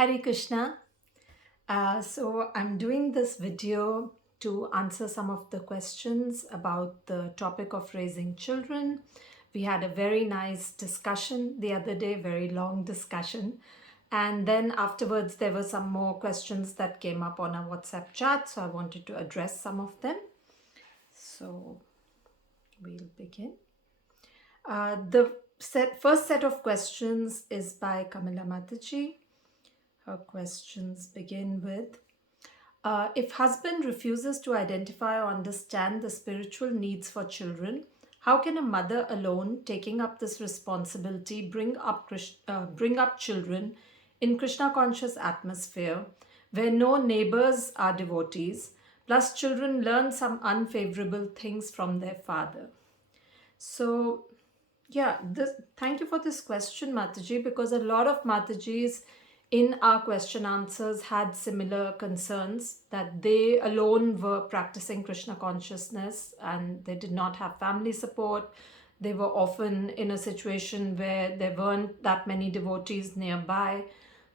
Hare Krishna. So I'm doing this video to answer some of the questions about the topic of raising children. We had a very nice discussion the other day, very long discussion. And then afterwards, there were some more questions that came up on our WhatsApp chat. So I wanted to address some of them. So we'll begin. The first set of questions is by Kamila Mataji. Her questions begin with, if husband refuses to identify or understand the spiritual needs for children, how can a mother alone taking up this responsibility bring up children in Krishna conscious atmosphere where no neighbors are devotees, plus children learn some unfavorable things from their father? So thank you for this question, Mataji, because a lot of Matajis in our question answers had similar concerns that they alone were practicing Krishna consciousness and they did not have family support. They were often in a situation where there weren't that many devotees nearby.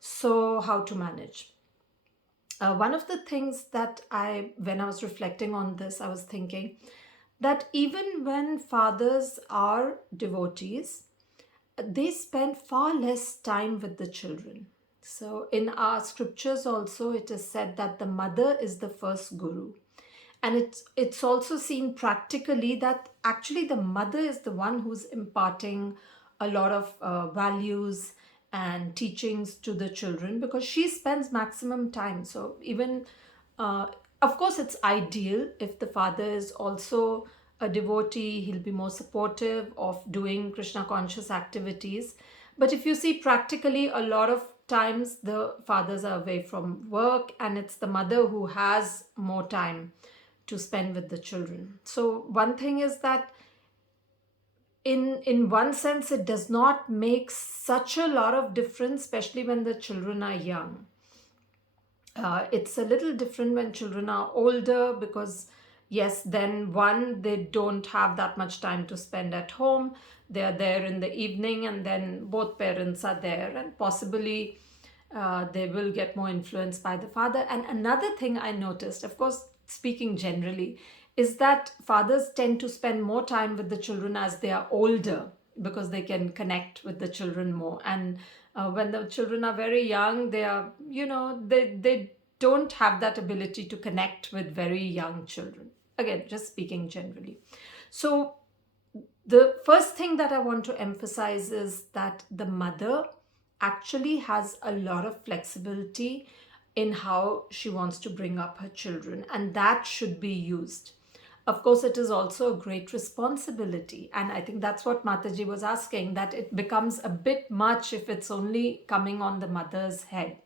So, how to manage? One of the things that when I was reflecting on this, I was thinking that even when fathers are devotees, they spend far less time with the children. So in our scriptures also, it is said that the mother is the first guru. And it's also seen practically that actually the mother is the one who's imparting a lot of values and teachings to the children because she spends maximum time. So even, of course, it's ideal if the father is also a devotee, he'll be more supportive of doing Krishna conscious activities. But if you see practically, a lot of times the fathers are away from work and it's the mother who has more time to spend with the children. So one thing is that in one sense it does not make such a lot of difference, especially when the children are young. It's a little different when children are older because yes, then one, they don't have that much time to spend at home. They are there in the evening and then both parents are there and possibly they will get more influenced by the father. And another thing I noticed, of course, speaking generally, is that fathers tend to spend more time with the children as they are older because they can connect with the children more. And when the children are very young, they are, they don't have that ability to connect with very young children. Again, just speaking generally. So the first thing that I want to emphasize is that the mother actually has a lot of flexibility in how she wants to bring up her children, and that should be used. Of course, it is also a great responsibility, and I think that's what Mataji was asking, that it becomes a bit much if it's only coming on the mother's head.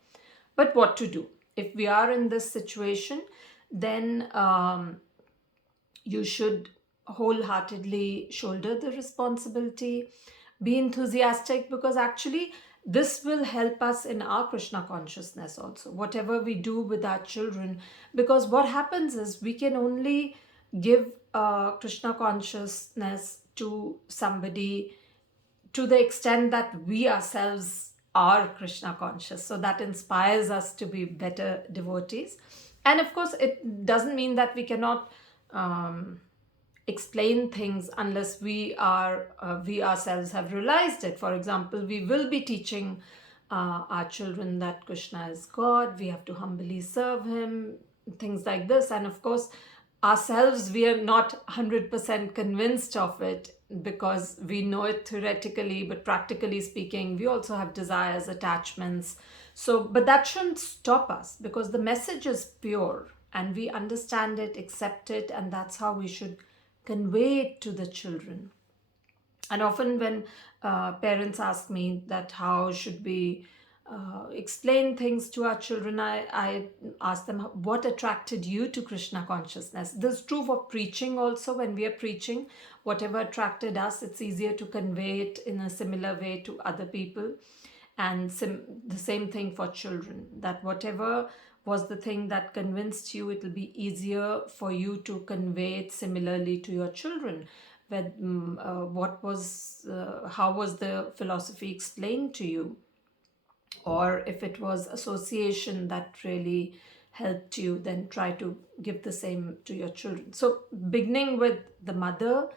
But what to do? If we are in this situation, then you should wholeheartedly shoulder the responsibility, be enthusiastic, because actually this will help us in our Krishna consciousness also, whatever we do with our children. Because what happens is we can only give Krishna consciousness to somebody to the extent that we ourselves are Krishna conscious. So that inspires us to be better devotees. And of course, it doesn't mean that we cannot explain things unless we ourselves have realized it. For example, we will be teaching our children that Krishna is God, we have to humbly serve him, things like this. And of course, ourselves, we are not 100% convinced of it because we know it theoretically, but practically speaking, we also have desires, attachments. So, but that shouldn't stop us because the message is pure and we understand it, accept it, and that's how we should convey it to the children. And often when parents ask me that how should we explain things to our children, I ask them, what attracted you to Krishna consciousness? This is true for preaching also. When we are preaching, whatever attracted us, it's easier to convey it in a similar way to other people. And the same thing for children, that whatever was the thing that convinced you, it will be easier for you to convey it similarly to your children. How was the philosophy explained to you? or if it was association that really helped you, then try to give the same to your children. So beginning with the mother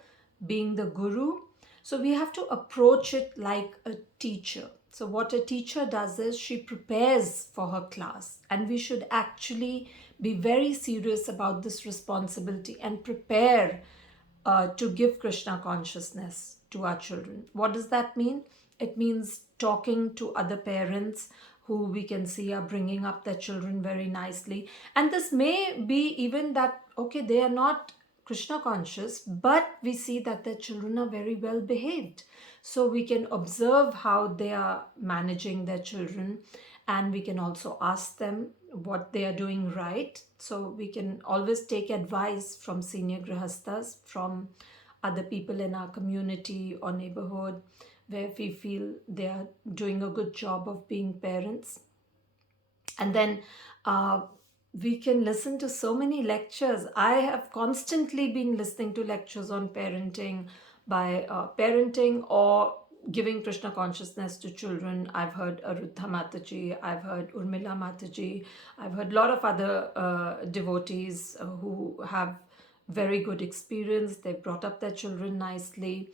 being the guru, so we have to approach it like a teacher. So what a teacher does is she prepares for her class, and we should actually be very serious about this responsibility and prepare to give Krishna consciousness to our children. What does that mean? It means talking to other parents who we can see are bringing up their children very nicely. And this may be even that, okay, they are not Krishna conscious, but we see that their children are very well behaved. So we can observe how they are managing their children, and we can also ask them what they are doing right. So we can always take advice from senior grihasthas, from other people in our community or neighborhood, where we feel they are doing a good job of being parents. And then we can listen to so many lectures. I have constantly been listening to lectures on parenting, by parenting or giving Krishna consciousness to children. I've heard Shraddha Mataji, I've heard Urmila Mataji, I've heard a lot of other devotees who have very good experience. They've brought up their children nicely,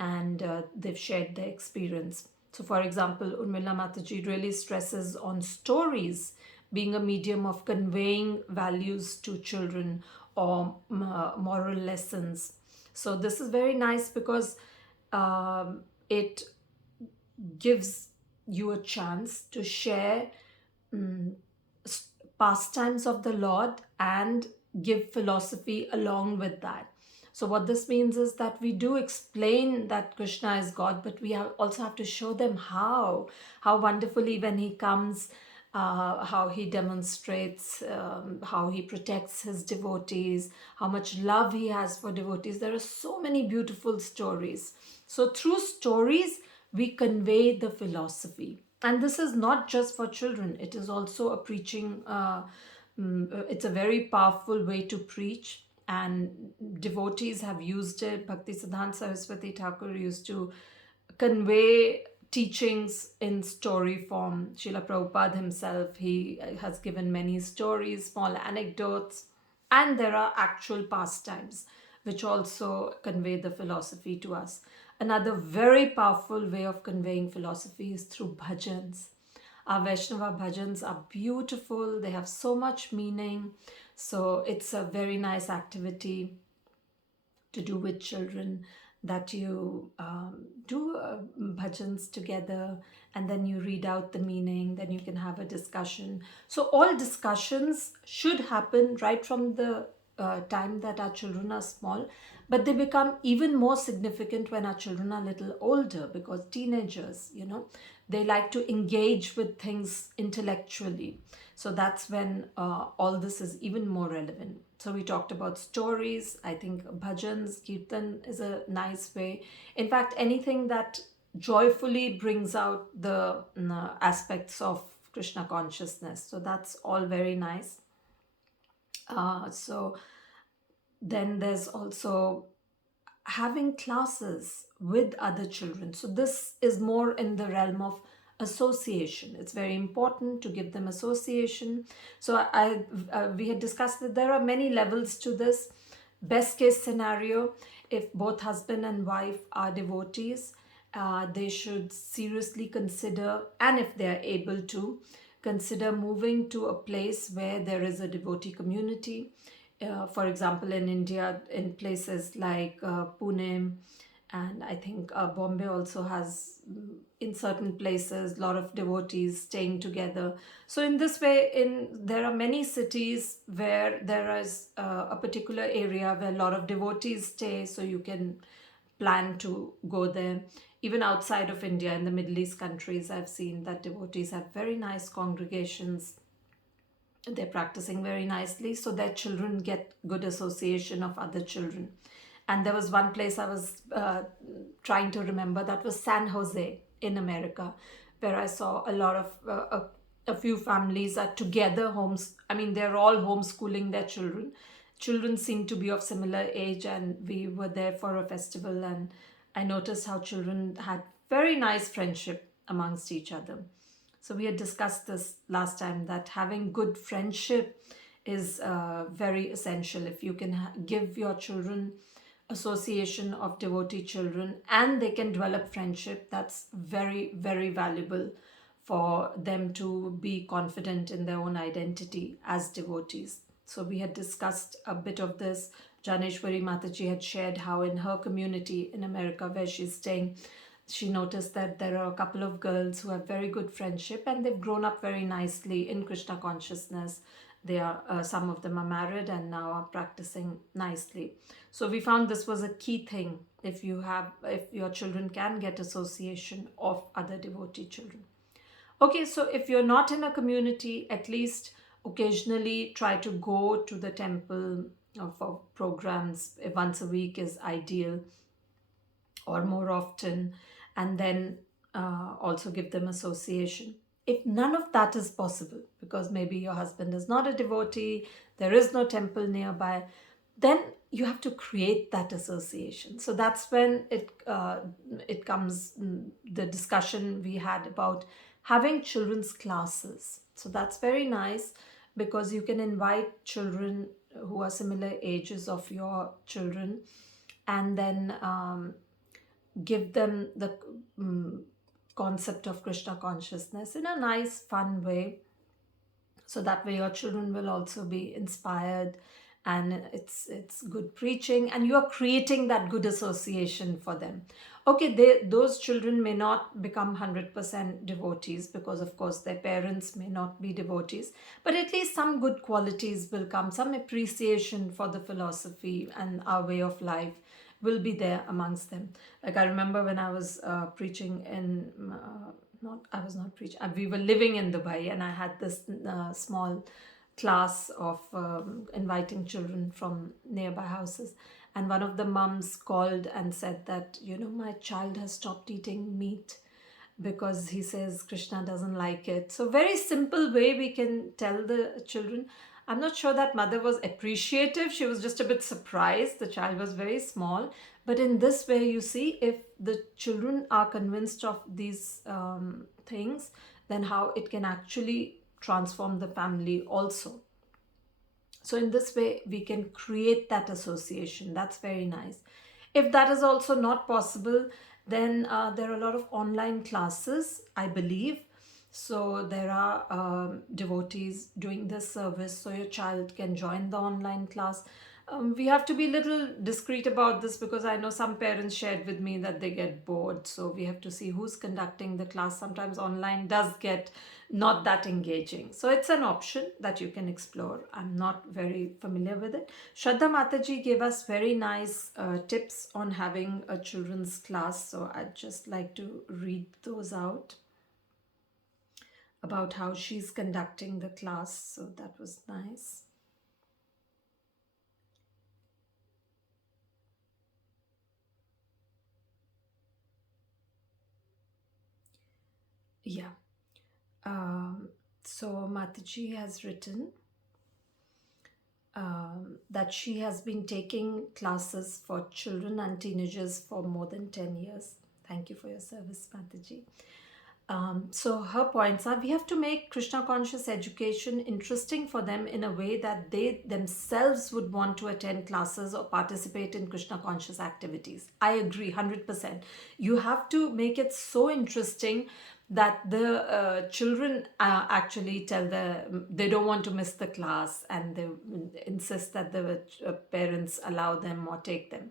and they've shared their experience. So, for example, Urmila Mataji really stresses on stories being a medium of conveying values to children, or moral lessons. So, this is very nice because it gives you a chance to share pastimes of the Lord and give philosophy along with that. So what this means is that we do explain that Krishna is God, but we also have to show them how wonderfully when he comes, how he demonstrates, how he protects his devotees, how much love he has for devotees. There are so many beautiful stories. So through stories, we convey the philosophy. And this is not just for children, it is also a preaching, it's a very powerful way to preach. And devotees have used it. Bhakti Siddhanta Saraswati Thakur used to convey teachings in story form. Srila Prabhupada himself, he has given many stories, small anecdotes, and there are actual pastimes which also convey the philosophy to us. Another very powerful way of conveying philosophy is through bhajans. Our Vaishnava bhajans are beautiful, they have so much meaning. So it's a very nice activity to do with children, that you do bhajans together, and then you read out the meaning, then you can have a discussion. So all discussions should happen right from the time that our children are small, but they become even more significant when our children are a little older, because teenagers, they like to engage with things intellectually. So that's when all this is even more relevant. So we talked about stories. I think bhajans, kirtan is a nice way. In fact, anything that joyfully brings out the aspects of Krishna consciousness. So that's all very nice. So then there's also having classes with other children. So this is more in the realm of association. It's very important to give them association. So we had discussed that there are many levels to this. Best case scenario, if both husband and wife are devotees, they should seriously consider, and if they are able to, consider moving to a place where there is a devotee community. For example, in India, in places like Pune, and I think Bombay also has, in certain places, a lot of devotees staying together. So in this way, there are many cities where there is a particular area where a lot of devotees stay, so you can plan to go there. Even outside of India, in the Middle East countries, I've seen that devotees have very nice congregations. They're practicing very nicely, so their children get good association of other children. And there was one place I was trying to remember, that was San Jose in America, where I saw a lot of a few families are together they're all homeschooling their children. Children seem to be of similar age, and we were there for a festival, and I noticed how children had very nice friendship amongst each other. So we had discussed this last time, that having good friendship is very essential. If you can give your children association of devotee children and they can develop friendship, that's very, very valuable for them to be confident in their own identity as devotees. So we had discussed a bit of this. Janeshwari Mataji had shared how in her community in America where she's staying, she noticed that there are a couple of girls who have very good friendship and they've grown up very nicely in Krishna consciousness. They are some of them are married and now are practicing nicely. So we found this was a key thing. If your children can get association of other devotee children. Okay, so if you're not in a community, at least occasionally try to go to the temple for programs. Once a week is ideal, or more often, and then also give them association. If none of that is possible, because maybe your husband is not a devotee, there is no temple nearby, then you have to create that association. So that's when it comes, the discussion we had about having children's classes. So that's very nice, because you can invite children who are similar ages of your children, and then give them the concept of Krishna consciousness in a nice, fun way. So that way your children will also be inspired, and it's good preaching, and you are creating that good association for them. Okay, those children may not become 100% devotees, because of course their parents may not be devotees, but at least some good qualities will come, some appreciation for the philosophy and our way of life will be there amongst them. Like I remember when I was preaching in, not I was not preaching. We were living in Dubai, and I had this small class of inviting children from nearby houses. And one of the mums called and said that, my child has stopped eating meat because he says Krishna doesn't like it. So very simple way we can tell the children. I'm not sure that mother was appreciative. She was just a bit surprised. The child was very small. But in this way, you see, if the children are convinced of these things, then how it can actually transform the family also. So in this way, we can create that association. That's very nice. If that is also not possible, then there are a lot of online classes, I believe. So there are devotees doing this service, so your child can join the online class. We have to be a little discreet about this, because I know some parents shared with me that they get bored. So we have to see who's conducting the class. Sometimes online does get not that engaging. So it's an option that you can explore. I'm not very familiar with it. Shraddha Mataji gave us very nice tips on having a children's class. So I'd just like to read those out about how she's conducting the class. So that was nice. Yeah. So Mataji has written that she has been taking classes for children and teenagers for more than 10 years. Thank you for your service, Mataji. So her points are, we have to make Krishna conscious education interesting for them in a way that they themselves would want to attend classes or participate in Krishna conscious activities. I agree 100%. You have to make it so interesting that the children actually tell they don't want to miss the class, and they insist that the parents allow them or take them.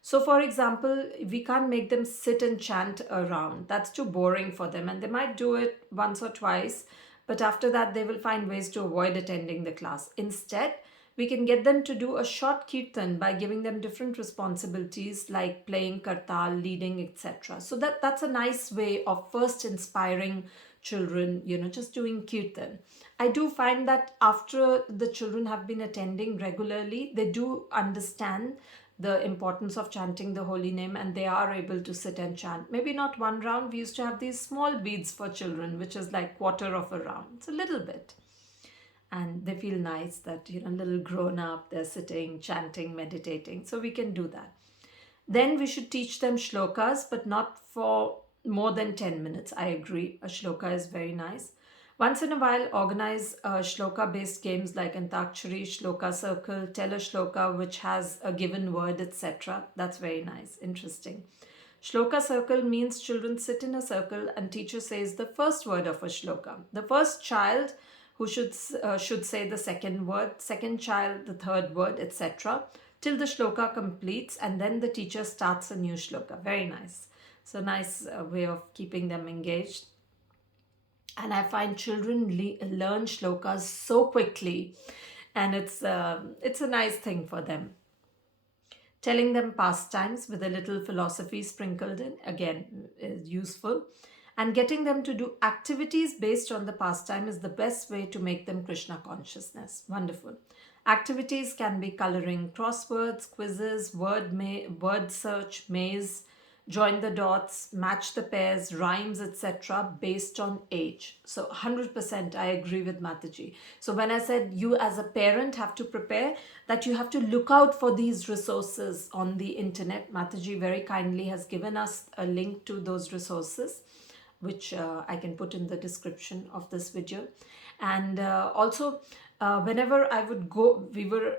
So, for example, we can't make them sit and chant around. That's too boring for them, and they might do it once or twice, but after that, they will find ways to avoid attending the class. Instead, we can get them to do a short kirtan by giving them different responsibilities like playing kartal, leading, etc. So that's a nice way of first inspiring children, just doing kirtan. I do find that after the children have been attending regularly, they do understand the importance of chanting the holy name, and they are able to sit and chant. Maybe not one round. We used to have these small beads for children, which is like quarter of a round. It's a little bit. And they feel nice that, a little grown up, they're sitting, chanting, meditating. So we can do that. Then we should teach them shlokas, but not for more than 10 minutes. I agree. A shloka is very nice. Once in a while, organize shloka based games like Antakshari, Shloka Circle, tell a shloka which has a given word, etc. That's very nice. Interesting. Shloka circle means children sit in a circle and teacher says the first word of a shloka. The first child who should say the second word, second child the third word, etc. till the shloka completes, and then the teacher starts a new shloka. Very nice. So nice way of keeping them engaged. And I find children learn shlokas so quickly, and it's a nice thing for them. Telling them pastimes with a little philosophy sprinkled in, again, is useful. And getting them to do activities based on the pastime is the best way to make them Krishna consciousness. Wonderful. Activities can be coloring crosswords, quizzes, word search, maze, join the dots, match the pairs, rhymes, etc. based on age. So 100% I agree with Mataji. So when I said you as a parent have to prepare, that you have to look out for these resources on the internet. Mataji very kindly has given us a link to those resources, which I can put in the description of this video. And also, whenever I would go, we were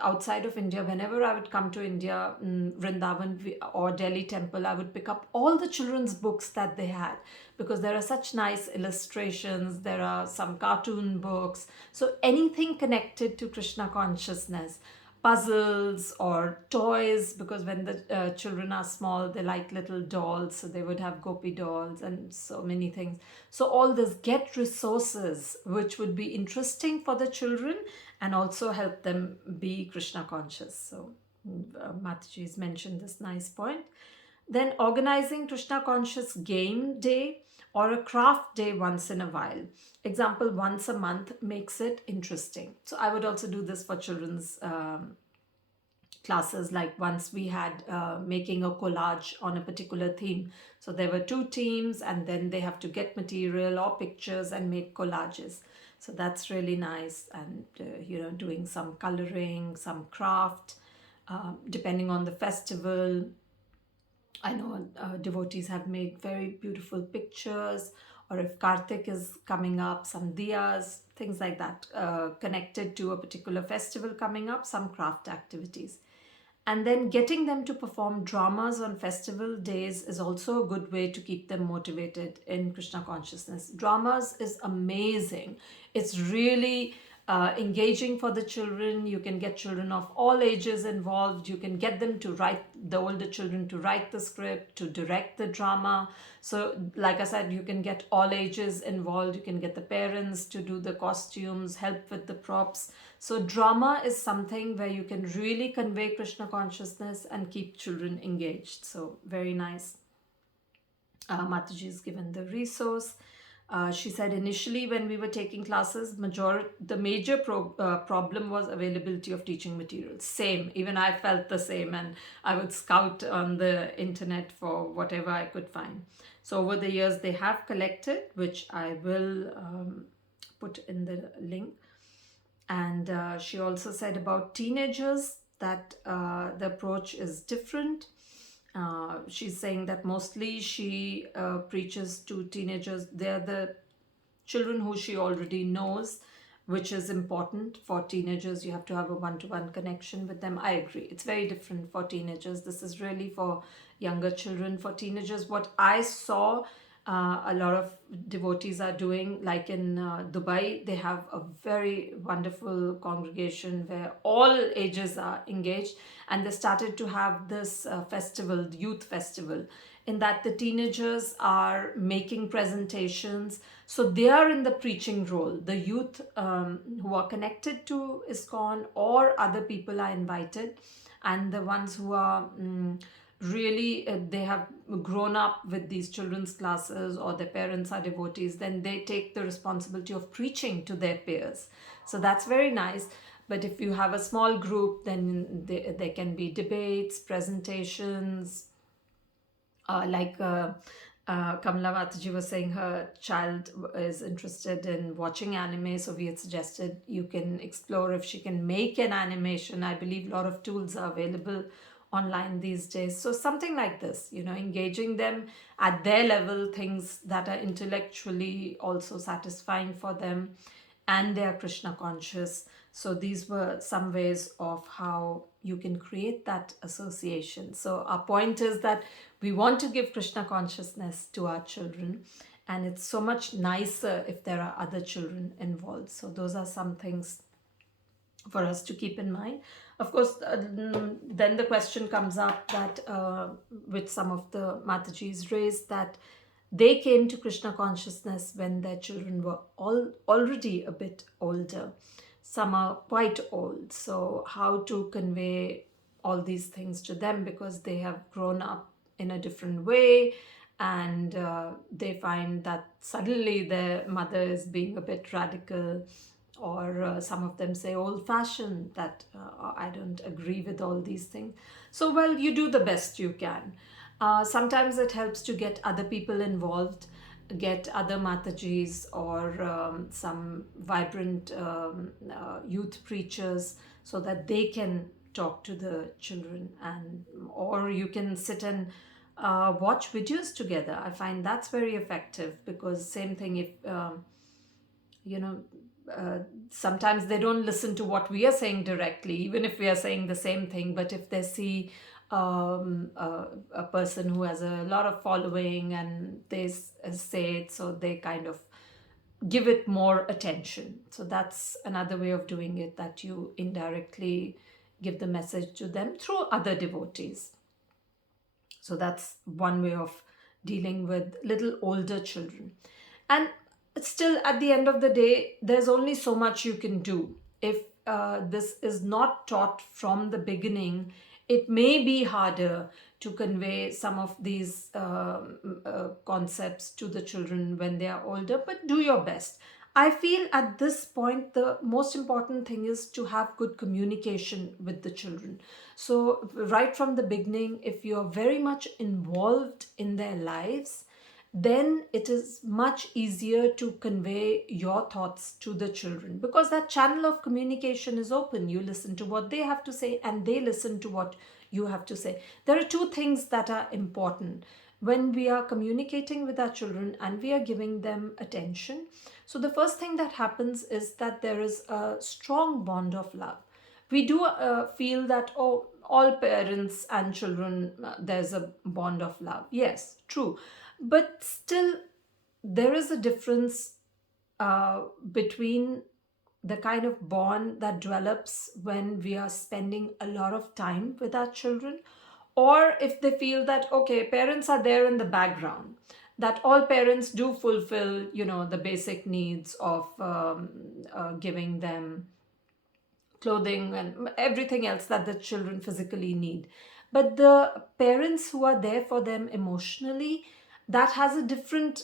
outside of India, whenever I would come to India, Vrindavan or Delhi temple, I would pick up all the children's books that they had, because there are such nice illustrations, there are some cartoon books. So anything connected to Krishna consciousness, puzzles or toys, because when the children are small they like little dolls, so they would have gopi dolls and so many things. So all this, get resources which would be interesting for the children and also help them be Krishna conscious. So Mataji has mentioned this nice point. Then organizing Krishna conscious game day or a craft day once in a while. Example, once a month makes it interesting. So I would also do this for children's classes. Like once we had making a collage on a particular theme. So there were two teams and then they have to get material or pictures and make collages. So that's really nice. And, doing some coloring, some craft, depending on the festival. I know devotees have made very beautiful pictures, or if Karthik is coming up, some diyas, things like that, connected to a particular festival coming up, some craft activities. And then getting them to perform dramas on festival days is also a good way to keep them motivated in Krishna consciousness. Dramas is amazing. It's really engaging for the children. You can get children of all ages involved. You can get them to write, the older children to write the script, to direct the drama. So like I said, you can get all ages involved. You can get the parents to do the costumes, help with the props. So drama is something where you can really convey Krishna consciousness and keep children engaged. So very nice. Mataji has given the resource. She said initially when we were taking classes, the major problem was availability of teaching materials. Same, even I felt the same, and I would scout on the internet for whatever I could find. So over the years they have collected, which I will put in the link. And she also said about teenagers that the approach is different. She's saying that mostly she preaches to teenagers. They're the children who she already knows, which is important for teenagers. You have to have a one-to-one connection with them. I agree. It's very different for teenagers. This is really for younger children. For teenagers, what I saw a lot of devotees are doing, like in Dubai, they have a very wonderful congregation where all ages are engaged, and they started to have this festival, youth festival, in that the teenagers are making presentations. So they are in the preaching role. The youth who are connected to ISKCON or other people are invited, and the ones who are really they have grown up with these children's classes, or their parents are devotees, then they take the responsibility of preaching to their peers. So that's very nice. But if you have a small group, then there can be debates, presentations, Kamala Mataji was saying her child is interested in watching anime, so we had suggested you can explore if she can make an animation. I believe a lot of tools are available online these days. So something like this, engaging them at their level, things that are intellectually also satisfying for them, and they are Krishna conscious. So these were some ways of how you can create that association. So our point is that we want to give Krishna consciousness to our children, and it's so much nicer if there are other children involved. So those are some things for us to keep in mind. Of course, then the question comes up that, which some of the Matajis raised, that they came to Krishna consciousness when their children were already a bit older. Some are quite old. So, how to convey all these things to them, because they have grown up in a different way, and they find that suddenly their mother is being a bit radical, or some of them say old fashioned, that I don't agree with all these things. So, well, you do the best you can. Sometimes it helps to get other people involved, get other Matajis, or some vibrant youth preachers, so that they can talk to the children, and or you can sit and watch videos together. I find that's very effective, because same thing, if you know uh, sometimes they don't listen to what we are saying directly, even if we are saying the same thing. But if they see a person who has a lot of following, and they say it, so they kind of give it more attention. So that's another way of doing it, that you indirectly give the message to them through other devotees. So that's one way of dealing with little older children. And still, at the end of the day, there's only so much you can do. If this is not taught from the beginning, it may be harder to convey some of these concepts to the children when they are older, but do your best. I feel at this point the most important thing is to have good communication with the children. So, right from the beginning, if you're very much involved in their lives, then it is much easier to convey your thoughts to the children, because that channel of communication is open. You listen to what they have to say, and they listen to what you have to say. There are two things that are important when we are communicating with our children and we are giving them attention. So, the first thing that happens is that there is a strong bond of love. We do feel that, oh, all parents and children, there's a bond of love. Yes, true. But still, there is a difference between the kind of bond that develops when we are spending a lot of time with our children, or if they feel that, okay, parents are there in the background, that all parents do fulfill, the basic needs of giving them clothing and everything else that the children physically need. But the parents who are there for them emotionally, that has a different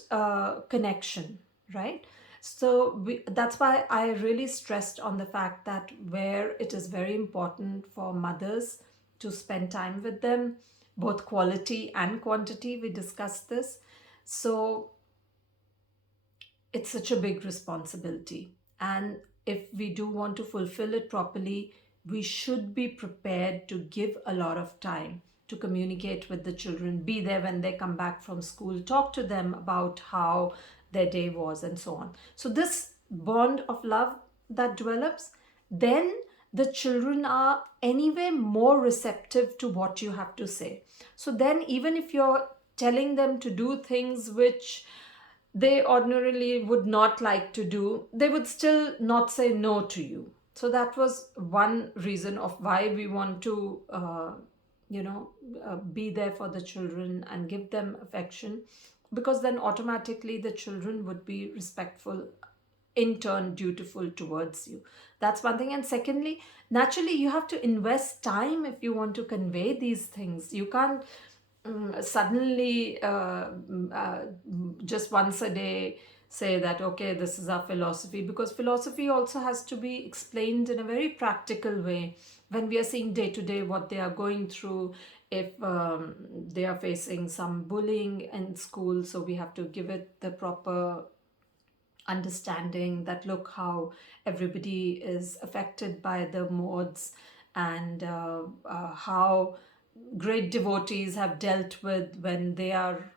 connection, right? So that's why I really stressed on the fact that where it is very important for mothers to spend time with them, both quality and quantity, we discussed this. So it's such a big responsibility. And if we do want to fulfill it properly, we should be prepared to give a lot of time to communicate with the children, be there when they come back from school, talk to them about how their day was, and so on. So, this bond of love that develops, then the children are anyway more receptive to what you have to say. So, then even if you're telling them to do things which they ordinarily would not like to do, they would still not say no to you. So that was one reason of why we want to, be there for the children and give them affection, because then automatically the children would be respectful, in turn dutiful towards you. That's one thing. And secondly, naturally, you have to invest time if you want to convey these things. You can't suddenly just once a day say that, okay, this is our philosophy, because philosophy also has to be explained in a very practical way when we are seeing day to day what they are going through. If they are facing some bullying in school, so we have to give it the proper understanding that, look, how everybody is affected by the modes, and how great devotees have dealt with when they are,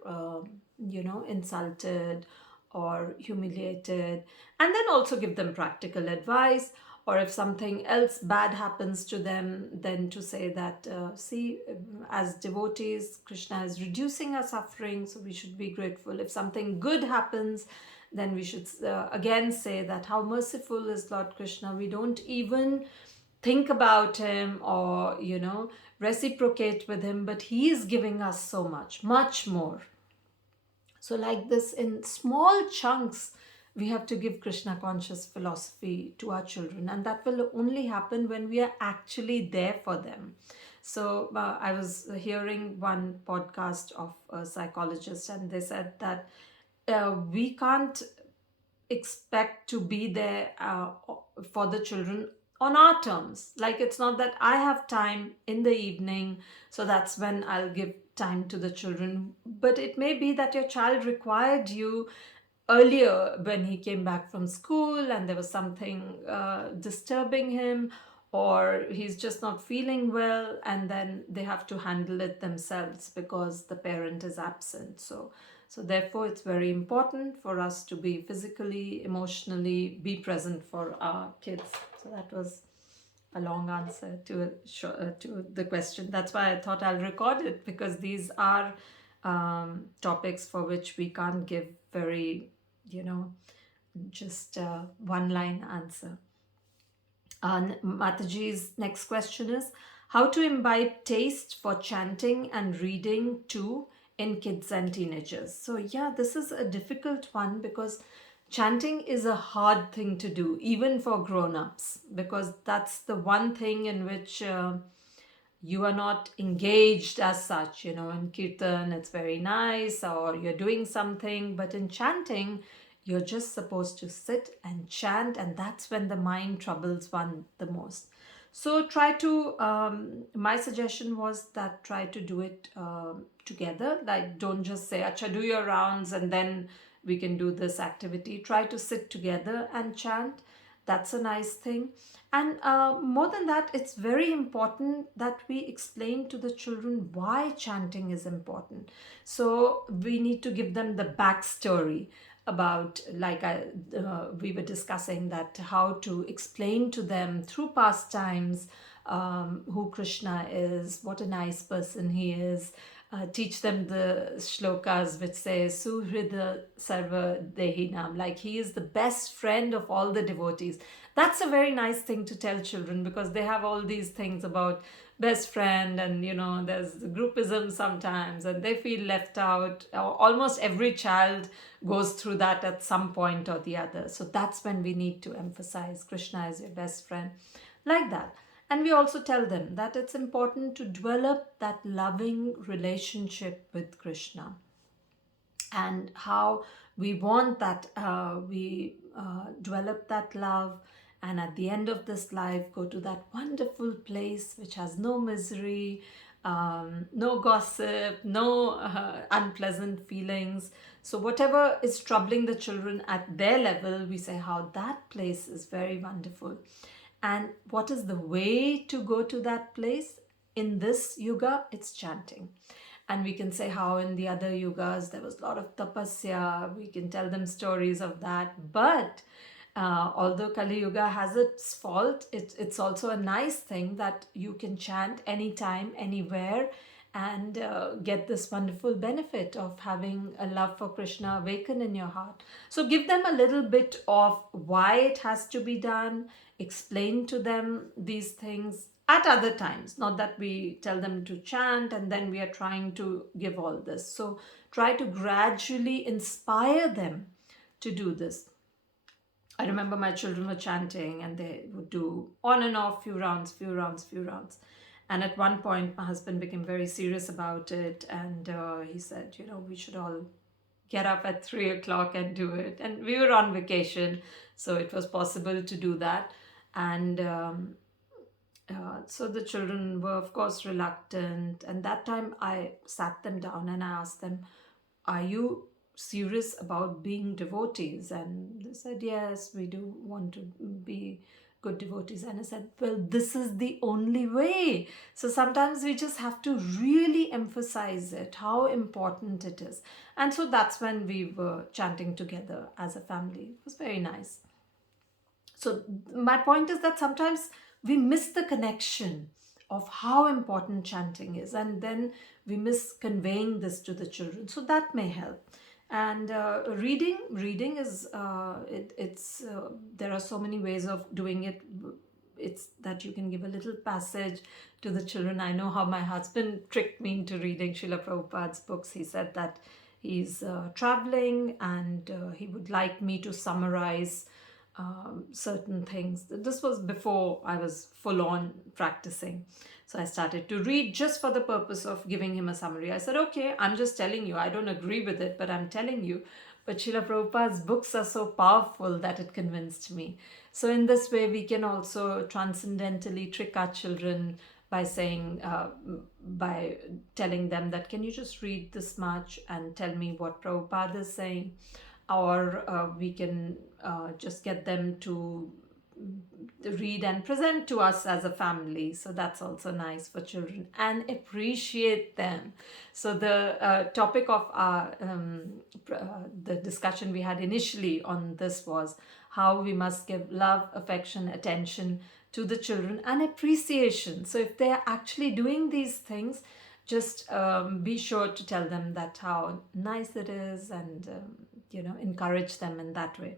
insulted or humiliated, and then also give them practical advice. Or if something else bad happens to them, then to say that, see, as devotees, Krishna is reducing our suffering, so we should be grateful. If something good happens, then we should again say that how merciful is Lord Krishna. We don't even think about him or, reciprocate with him, but he is giving us so much, much more. So, like this, in small chunks, we have to give Krishna conscious philosophy to our children, and that will only happen when we are actually there for them. So, I was hearing one podcast of a psychologist, and they said that we can't expect to be there for the children on our terms. Like, it's not that I have time in the evening, so that's when I'll give time to the children. But it may be that your child required you earlier when he came back from school and there was something disturbing him, or he's just not feeling well, and then they have to handle it themselves because the parent is absent. So therefore it's very important for us to be physically, emotionally be present for our kids. So that was a long answer to the question. That's why I thought I'll record it, because these are topics for which we can't give very, just one line answer. Mataji's next question is how to imbibe taste for chanting and reading too in kids and teenagers. So, yeah, this is a difficult one because chanting is a hard thing to do, even for grown ups, because that's the one thing in which you are not engaged as such. In kirtan it's very nice, or you're doing something, but in chanting you're just supposed to sit and chant, and that's when the mind troubles one the most. So try to, my suggestion was that try to do it together. Like, don't just say, Acha, do your rounds and then we can do this activity. Try to sit together and chant. That's a nice thing. And more than that, it's very important that we explain to the children why chanting is important. So we need to give them the backstory about, like we were discussing, that how to explain to them through pastimes who Krishna is, what a nice person he is. Teach them the shlokas which say Suhrida Sarva Dehinam, like he is the best friend of all the devotees. That's a very nice thing to tell children, because they have all these things about best friend, and there's groupism sometimes and they feel left out. Almost every child goes through that at some point or the other. So that's when we need to emphasize Krishna is your best friend, like that. And we also tell them that it's important to develop that loving relationship with Krishna, and how we want that we develop that love, and at the end of this life go to that wonderful place which has no misery, no gossip, no unpleasant feelings. So whatever is troubling the children at their level, we say how that place is very wonderful. And what is the way to go to that place? In this yuga, it's chanting. And we can say how in the other yugas there was a lot of tapasya. We can tell them stories of that. But although Kali Yuga has its fault, it's also a nice thing that you can chant anytime, anywhere, and get this wonderful benefit of having a love for Krishna awaken in your heart. So give them a little bit of why it has to be done, explain to them these things at other times. Not that we tell them to chant and then we are trying to give all this. So try to gradually inspire them to do this. I remember my children were chanting and they would do on and off, few rounds, few rounds, few rounds. And at one point, my husband became very serious about it. And he said, we should all get up at 3 o'clock and do it. And we were on vacation, so it was possible to do that. And so the children were, of course, reluctant. And that time I sat them down and I asked them, are you serious about being devotees? And they said, yes, we do want to be good devotees. And I said, well, this is the only way. So sometimes we just have to really emphasize it, how important it is. And so that's when we were chanting together as a family. It was very nice. So my point is that sometimes we miss the connection of how important chanting is, and then we miss conveying this to the children. So that may help. And reading is it's there are so many ways of doing it. It's that you can give a little passage to the children. I know how my husband tricked me into reading Srila Prabhupada's books. He said that he's traveling, and he would like me to summarize certain things. This was before I was full on practicing. So I started to read just for the purpose of giving him a summary. I said, okay, I'm just telling you. I don't agree with it, but I'm telling you. But Srila Prabhupada's books are so powerful that it convinced me. So in this way, we can also transcendentally trick our children by saying, by telling them that, can you just read this much and tell me what Prabhupada is saying? Or we can just get them to read and present to us as a family. So that's also nice for children, and appreciate them. So the topic of the discussion we had initially on this was how we must give love, affection, attention to the children, and appreciation. So if they are actually doing these things, just be sure to tell them that how nice it is, and encourage them in that way.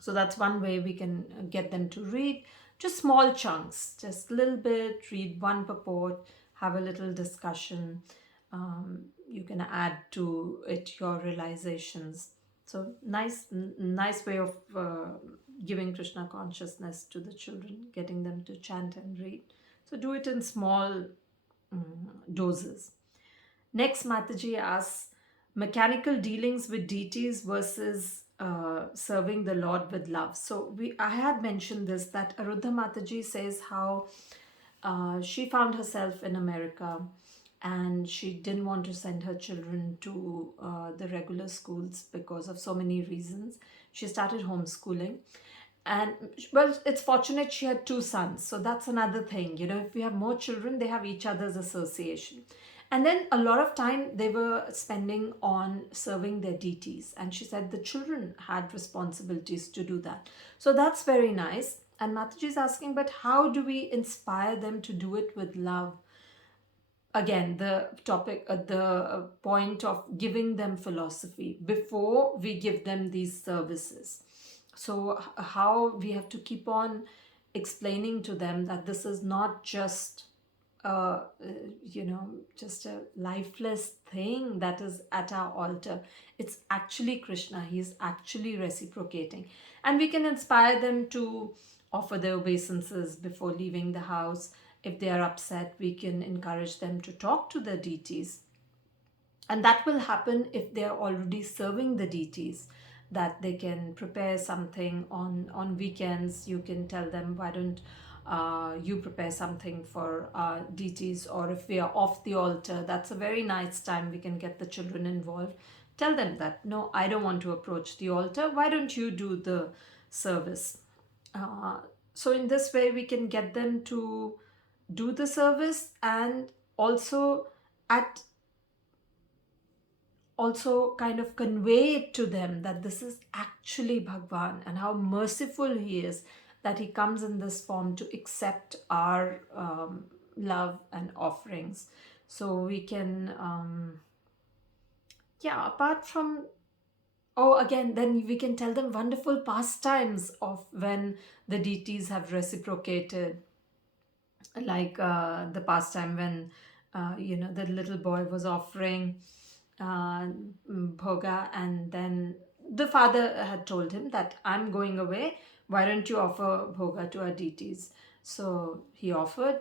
So that's one way we can get them to read, just small chunks, just a little bit, read one purport, have a little discussion. You can add to it your realizations. So nice way of giving Krishna consciousness to the children, getting them to chant and read. So do it in small doses. Next, Mataji asks, mechanical dealings with deities versus serving the Lord with love. So I had mentioned this, that Arudha Mataji says how she found herself in America, and she didn't want to send her children to the regular schools because of so many reasons. She started homeschooling. And well, it's fortunate she had two sons. So that's another thing. If we have more children, they have each other's association. And then a lot of time they were spending on serving their deities. And she said the children had responsibilities to do that. So that's very nice. And Mataji is asking, but how do we inspire them to do it with love? Again, the topic, the point of giving them philosophy before we give them these services. So how we have to keep on explaining to them that this is not just just a lifeless thing that is at our altar. It's actually Krishna. He's actually reciprocating. And we can inspire them to offer their obeisances before leaving the house. If they are upset, we can encourage them to talk to the deities. And that will happen if they are already serving the deities, that they can prepare something on weekends. You can tell them, why don't you prepare something for deities? Or if we are off the altar, that's a very nice time. We can get the children involved. Tell them that, no, I don't want to approach the altar. Why don't you do the service? So in this way, we can get them to do the service, and also kind of convey it to them that this is actually Bhagwan, and how merciful he is that he comes in this form to accept our love and offerings. So we can, apart from, again, then we can tell them wonderful pastimes of when the deities have reciprocated, like the pastime when, the little boy was offering bhoga, and then the father had told him that, I'm going away, why don't you offer bhoga to our deities? So he offered,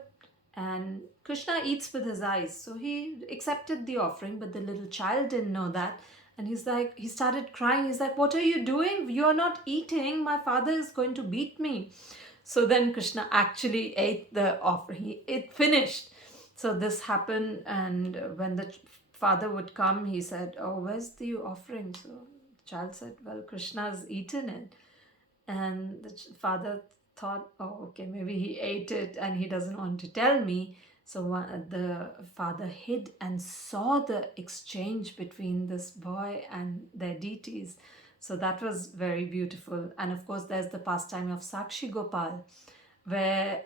and Krishna eats with his eyes. So he accepted the offering, but the little child didn't know that. And he started crying. He's like, what are you doing? You're not eating. My father is going to beat me. So then Krishna actually ate the offering. It finished. So this happened, and when the father would come, he said, oh, where's the offering? So the child said, well, Krishna's eaten it. And the father thought, oh, okay, maybe he ate it and he doesn't want to tell me. So the father hid and saw the exchange between this boy and their deities. So that was very beautiful. And of course, there's the pastime of Sakshi Gopal, where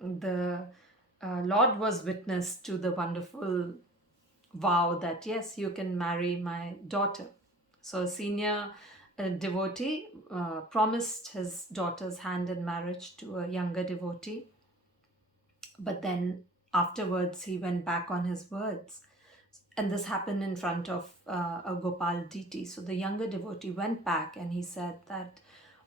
the Lord was witness to the wonderful vow that yes, you can marry my daughter. So a senior devotee promised his daughter's hand in marriage to a younger devotee, but then afterwards he went back on his words. And this happened in front of a Gopal deity. So the younger devotee went back and he said that,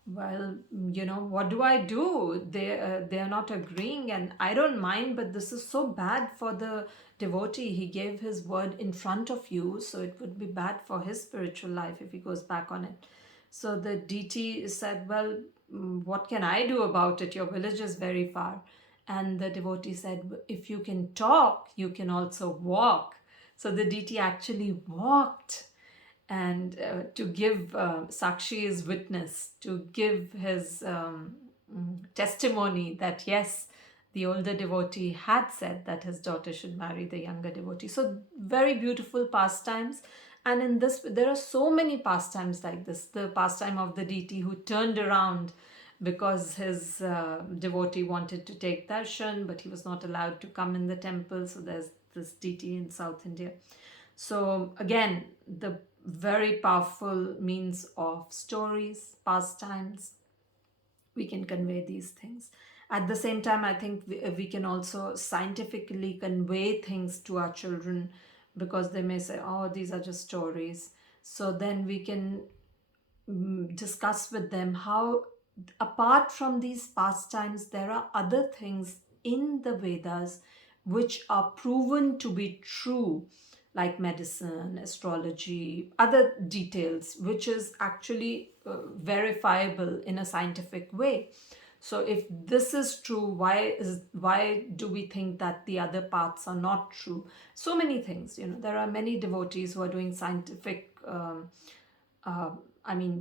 well, what do I do? They are not agreeing, and I don't mind, but this is so bad for the devotee. He gave his word in front of you, so it would be bad for his spiritual life if he goes back on it. So the deity said, well, what can I do about it? Your village is very far. And the devotee said, if you can talk, you can also walk. So the deity actually walked and to give Sakshi's witness, to give his testimony that yes, the older devotee had said that his daughter should marry the younger devotee. So very beautiful pastimes. And in this, there are so many pastimes like this. The pastime of the deity who turned around because his devotee wanted to take darshan, but he was not allowed to come in the temple. So there's this deity in South India. So again, the very powerful means of stories, pastimes, we can convey these things. At the same time, I think we can also scientifically convey things to our children, because they may say, oh, these are just stories. So then we can discuss with them how, apart from these pastimes, there are other things in the Vedas which are proven to be true, like medicine, astrology, other details, which is actually verifiable in a scientific way. So if this is true, why do we think that the other parts are not true? So many things, there are many devotees who are doing scientific uh,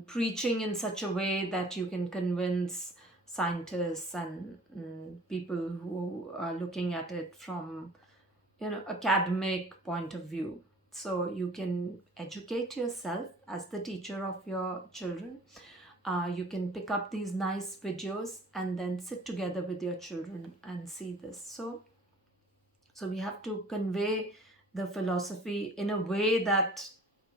preaching in such a way that you can convince scientists and people who are looking at it from, academic point of view. So you can educate yourself as the teacher of your children. You can pick up these nice videos and then sit together with your children and see this. So we have to convey the philosophy in a way that,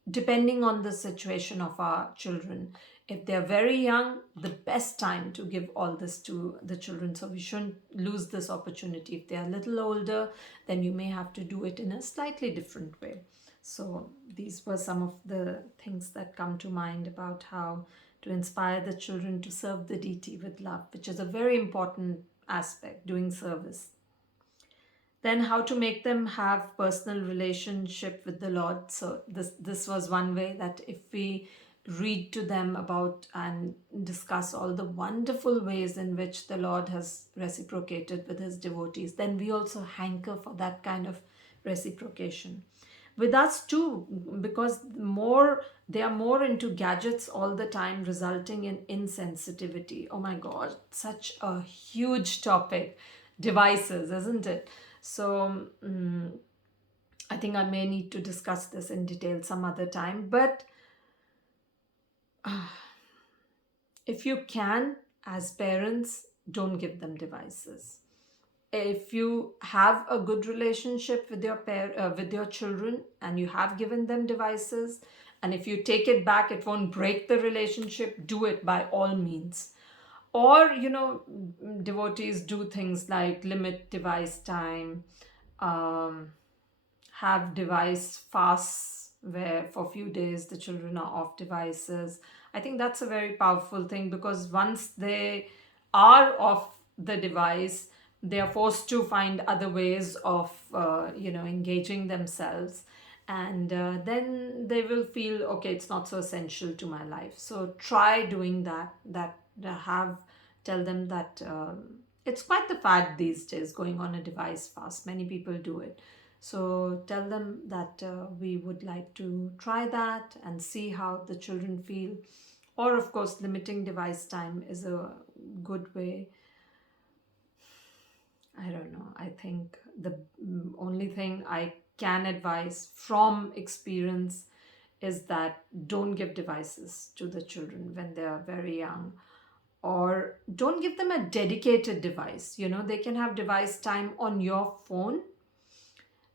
depending on the situation of our children, if they're very young, the best time to give all this to the children. So we shouldn't lose this opportunity. If they're a little older, then you may have to do it in a slightly different way. So these were some of the things that come to mind about how to inspire the children to serve the deity with love, which is a very important aspect, doing service. Then how to make them have personal relationship with the Lord. So this was one way, that if we read to them about and discuss all the wonderful ways in which the Lord has reciprocated with his devotees, then we also hanker for that kind of reciprocation with us too, because they are more into gadgets all the time, resulting in insensitivity. Oh my God, such a huge topic, devices, isn't it? So I think I may need to discuss this in detail some other time. But if you can, as parents, don't give them devices. If you have a good relationship with your children and you have given them devices, and if you take it back, it won't break the relationship, do it by all means. Or, devotees do things like limit device time, have device fasts where for a few days the children are off devices. I think that's a very powerful thing, because once they are off the device, they are forced to find other ways of engaging themselves, and then they will feel, okay, it's not so essential to my life. So try doing that have tell them that it's quite the fad these days, going on a device fast. Many people do it. So tell them that we would like to try that and see how the children feel. Or of course, limiting device time is a good way. I don't know. I think the only thing I can advise from experience is that don't give devices to the children when they are very young, or don't give them a dedicated device. They can have device time on your phone,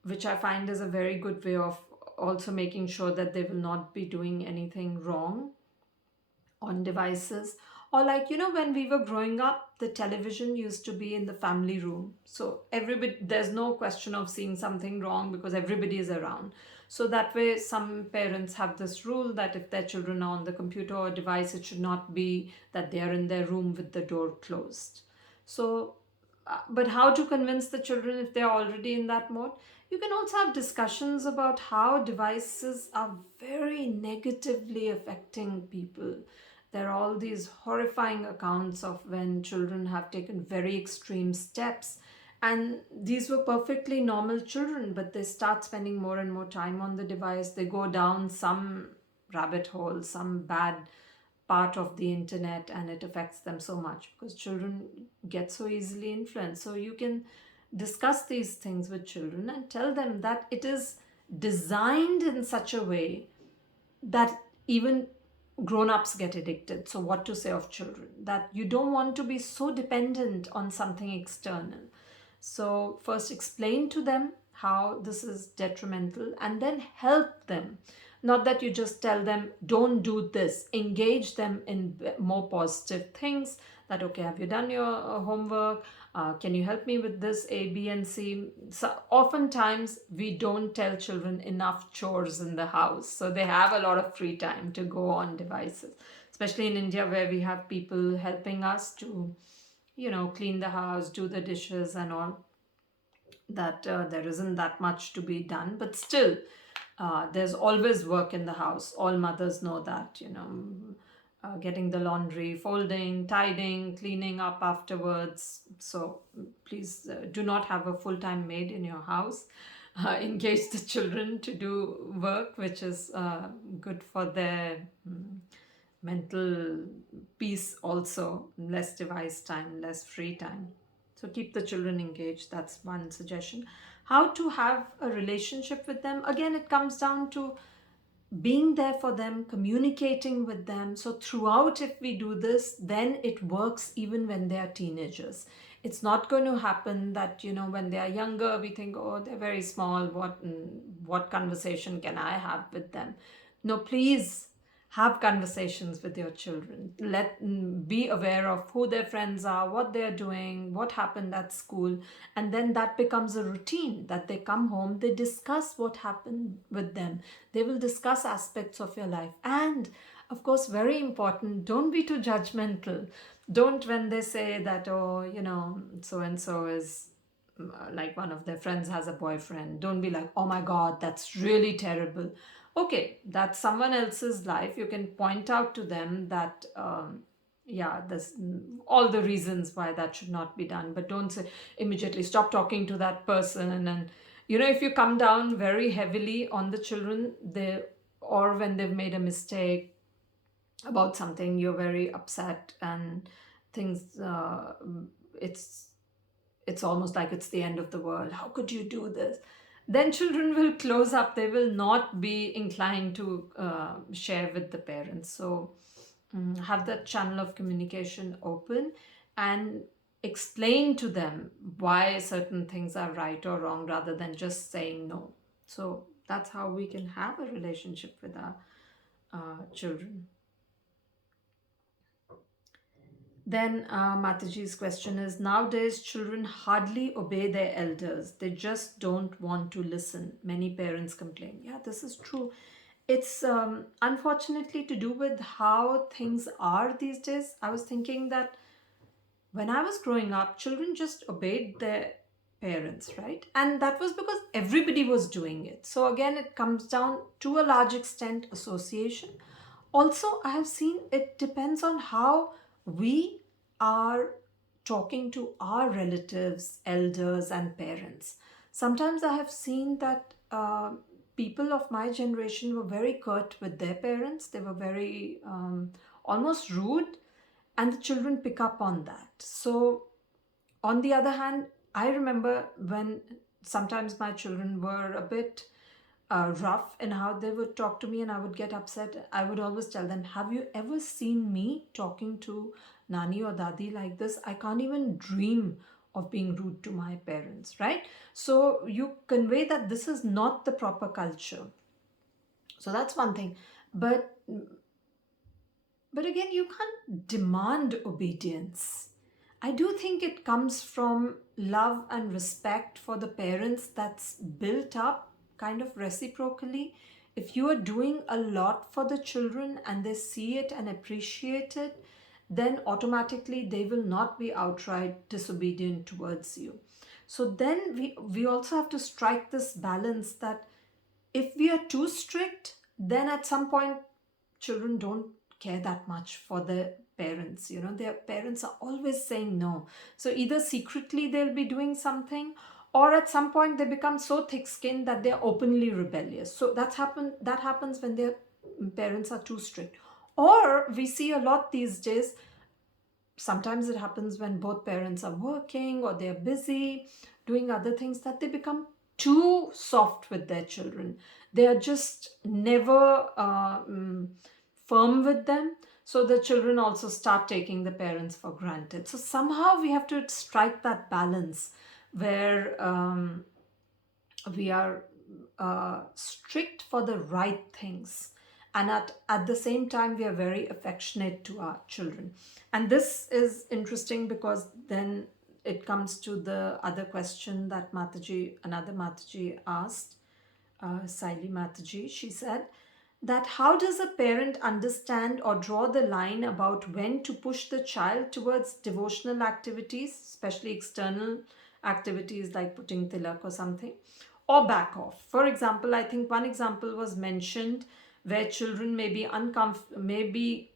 which I find is a very good way of also making sure that they will not be doing anything wrong on devices. Or, like, when we were growing up, the television used to be in the family room, so everybody, there's no question of seeing something wrong because everybody is around. So that way, some parents have this rule that if their children are on the computer or device, it should not be that they are in their room with the door closed. So but how to convince the children if they're already in that mode? You can also have discussions about how devices are very negatively affecting people. There are all these horrifying accounts of when children have taken very extreme steps, and these were perfectly normal children, but they start spending more and more time on the device. They go down some rabbit hole, some bad part of the internet, and it affects them so much because children get so easily influenced. So you can discuss these things with children and tell them that it is designed in such a way that even grown-ups get addicted. So what to say of children, that you don't want to be so dependent on something external. So first explain to them how this is detrimental, and then help them. Not that you just tell them, don't do this. Engage them in more positive things. That, okay, have you done your homework? Can you help me with this A, B, and C? So oftentimes we don't tell children enough chores in the house, so they have a lot of free time to go on devices. Especially in India, where we have people helping us to, clean the house, do the dishes, and all that. There isn't that much to be done, but still, there's always work in the house. All mothers know that, getting the laundry, folding, tidying, cleaning up afterwards. So please do not have a full-time maid in your house. Engage the children to do work, which is good for their mental peace also. Less device time, less free time. So keep the children engaged. That's one suggestion. How to have a relationship with them? Again, it comes down to being there for them, communicating with them. So throughout, if we do this, then it works even when they are teenagers. It's not going to happen that, when they are younger, we think, oh, they're very small. What conversation can I have with them? No, please have conversations with your children. Be aware of who their friends are, what they're doing, what happened at school, and then that becomes a routine that they come home, they discuss what happened with them. They will discuss aspects of your life. And of course, very important, don't be too judgmental. Don't, when they say that, oh, so and so is like, one of their friends has a boyfriend, don't be like, oh my god, that's really terrible. Okay, that's someone else's life. You can point out to them that yeah, there's all the reasons why that should not be done, but don't say immediately stop talking to that person. And if you come down very heavily on the children, or when they've made a mistake about something, you're very upset, and things, it's almost like it's the end of the world. How could you do this? Then children will close up. They will not be inclined to share with the parents. So have that channel of communication open, and explain to them why certain things are right or wrong, rather than just saying no. So that's how we can have a relationship with our children. Then Mataji's question is, nowadays children hardly obey their elders. They just don't want to listen. Many parents complain. Yeah, this is true. It's unfortunately to do with how things are these days. I was thinking that when I was growing up, children just obeyed their parents, right? And that was because everybody was doing it. So again, it comes down to a large extent association. Also, I have seen it depends on how we are talking to our relatives, elders, and parents. Sometimes I have seen that people of my generation were very curt with their parents. They were very almost rude, and the children pick up on that. So on the other hand, I remember when sometimes my children were a bit rough in how they would talk to me and I would get upset. I would always tell them, have you ever seen me talking to Nani or Dadi like this? I can't even dream of being rude to my parents, right? So you convey that this is not the proper culture. So that's one thing. But but again, you can't demand obedience. I do think it comes from love and respect for the parents that's built up kind of reciprocally. If you are doing a lot for the children and they see it and appreciate it, then automatically they will not be outright disobedient towards you. So then we also have to strike this balance that if we are too strict, then at some point children don't care that much for their parents. Their parents are always saying no. So either secretly they'll be doing something, or at some point they become so thick-skinned that they're openly rebellious. So that happens when their parents are too strict. Or we see a lot these days, sometimes it happens when both parents are working or they're busy doing other things, that they become too soft with their children. They are just never firm with them. So the children also start taking the parents for granted. So somehow we have to strike that balance where we are strict for the right things, and at the same time we are very affectionate to our children. And this is interesting because then it comes to the other question that another Mataji asked, Saili Mataji. She said that how does a parent understand or draw the line about when to push the child towards devotional activities, especially external activities like putting tilak or something, or back off? For example, I think one example was mentioned where children may be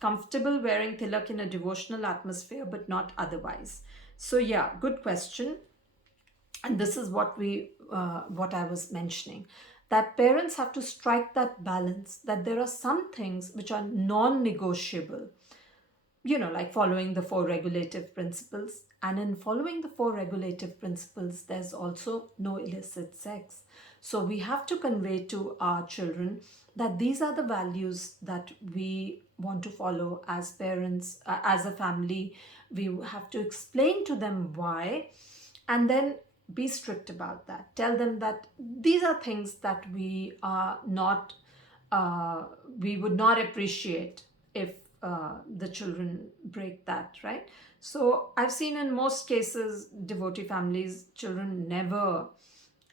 comfortable wearing tilak in a devotional atmosphere, but not otherwise. So yeah, good question. And this is what I was mentioning, that parents have to strike that balance, that there are some things which are non-negotiable, like following the four regulative principles. And in following the four regulative principles, there's also no illicit sex. So we have to convey to our children that these are the values that we want to follow as parents, as a family. We have to explain to them why, and then be strict about that. Tell them that these are things that we are not, we would not appreciate if the children break that, right? So I've seen in most cases, devotee families, children never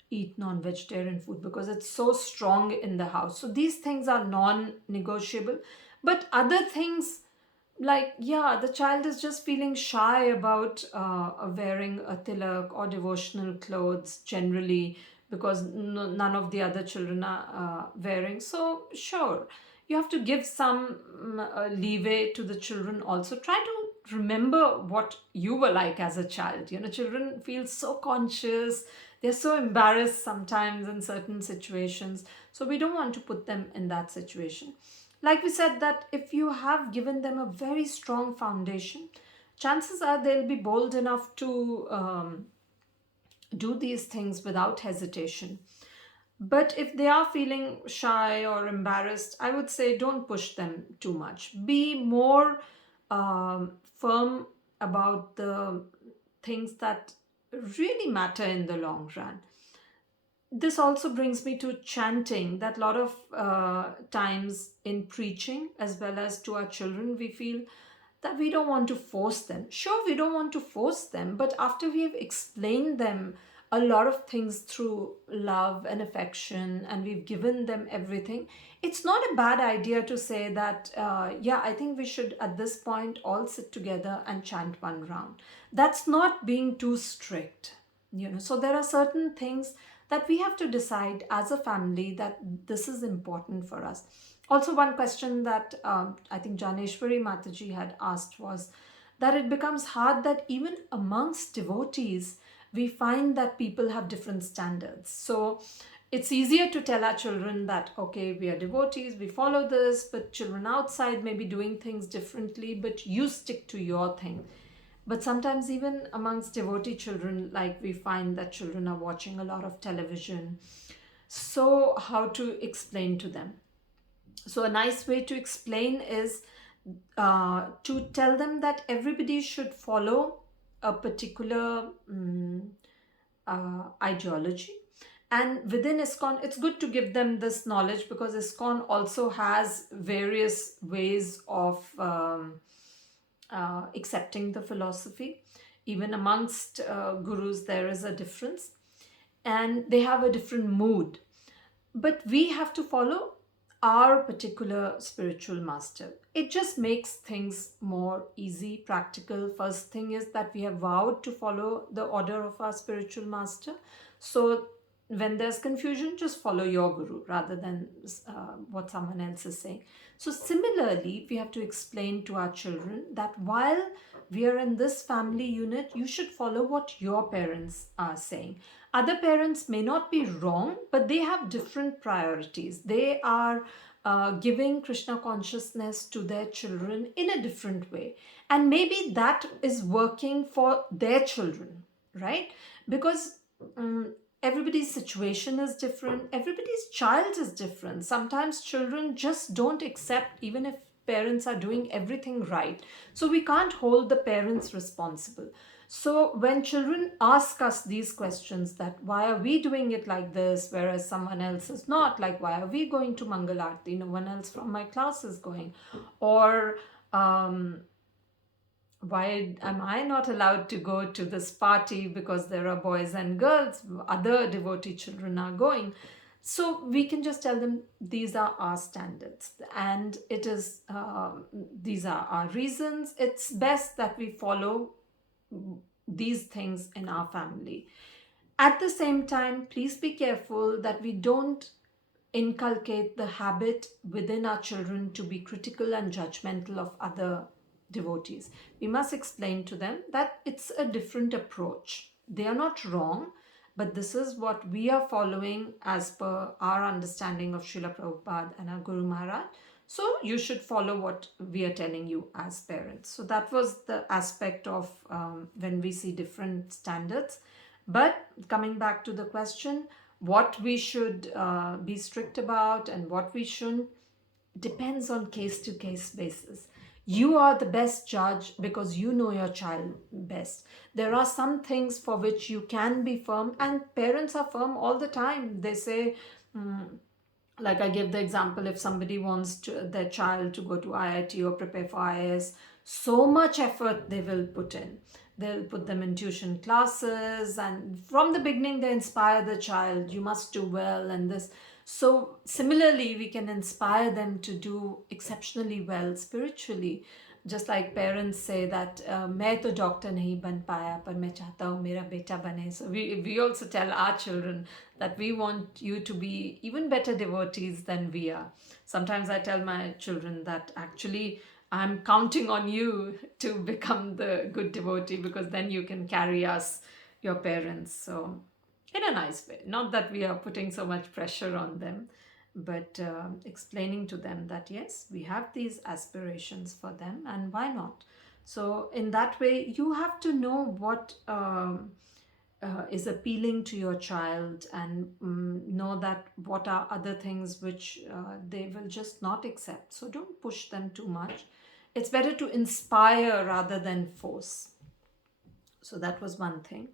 eat non-vegetarian food because it's so strong in the house. So these things are non-negotiable. But other things, like, yeah, the child is just feeling shy about wearing a tilak or devotional clothes generally because none of the other children are wearing. So sure, you have to give some leeway to the children. Also try to remember what you were like as a child. Children feel so conscious, they're so embarrassed sometimes in certain situations, so we don't want to put them in that situation. Like we said, that if you have given them a very strong foundation, chances are they'll be bold enough to do these things without hesitation. But if they are feeling shy or embarrassed, I would say don't push them too much. Be more firm about the things that really matter in the long run. This also brings me to chanting, that a lot of times in preaching as well as to our children, we feel that we don't want to force them. Sure, we don't want to force them, but after we have explained them a lot of things through love and affection and we've given them everything, it's not a bad idea to say that, yeah, I think we should at this point all sit together and chant one round. That's not being too strict. So there are certain things that we have to decide as a family that this is important for us. Also, one question that I think Janeshwari Mataji had asked was that it becomes hard that even amongst devotees, we find that people have different standards. So It's easier to tell our children that, okay, we are devotees, we follow this, but children outside may be doing things differently, but you stick to your thing. But sometimes, even amongst devotee children, like we find that children are watching a lot of television. So, how to explain to them? So, a nice way to explain is to tell them that everybody should follow a particular ideology. And within ISKCON, it's good to give them this knowledge, because ISKCON also has various ways of accepting the philosophy. Even amongst gurus, there is a difference, and they have a different mood. But we have to follow our particular spiritual master. It just makes things more easy, practical. First thing is that we have vowed to follow the order of our spiritual master. So when there's confusion, just follow your guru rather than what someone else is saying. So similarly, we have to explain to our children that while we are in this family unit, you should follow what your parents are saying. Other parents may not be wrong, but they have different priorities. They are giving Krishna consciousness to their children in a different way. And maybe that is working for their children, right? Because everybody's situation is different, everybody's child is different. Sometimes children just don't accept, even if parents are doing everything right. So we can't hold the parents responsible. So when children ask us these questions, that why are we doing it like this whereas someone else is not, like why are we going to Mangal Aarti, no one else from my class is going, or why am I not allowed to go to this party because there are boys and girls, other devotee children are going. So we can just tell them these are our standards, and it is these are our reasons. It's best that we follow these things in our family. At the same time, please be careful that we don't inculcate the habit within our children to be critical and judgmental of other devotees. We must explain to them that it's a different approach. They are not wrong, but this is what we are following as per our understanding of Srila Prabhupada and our Guru Maharaj. So you should follow what we are telling you as parents. So that was the aspect of when we see different standards. But coming back to the question, what we should be strict about and what we shouldn't depends on case to case basis. You are the best judge because you know your child best. There are some things for which you can be firm, and parents are firm all the time. They say, like I gave the example, if somebody wants their child to go to IIT or prepare for IAS, so much effort they will put in. They'll put them in tuition classes, and from the beginning they inspire the child, you must do well and this. So similarly, we can inspire them to do exceptionally well spiritually. Just like parents say that मैं तो doctor नहीं बन पाया पर मैं चाहता हूँ मेरा बेटा बने. So we also tell our children that we want you to be even better devotees than we are. Sometimes I tell my children that actually I'm counting on you to become the good devotee, because then you can carry us, your parents. So in a nice way, not that we are putting so much pressure on them, but explaining to them that yes, we have these aspirations for them and why not. So in that way, you have to know what is appealing to your child, and know that what are other things which they will just not accept. So don't push them too much. It's better to inspire rather than force. So that was one thing.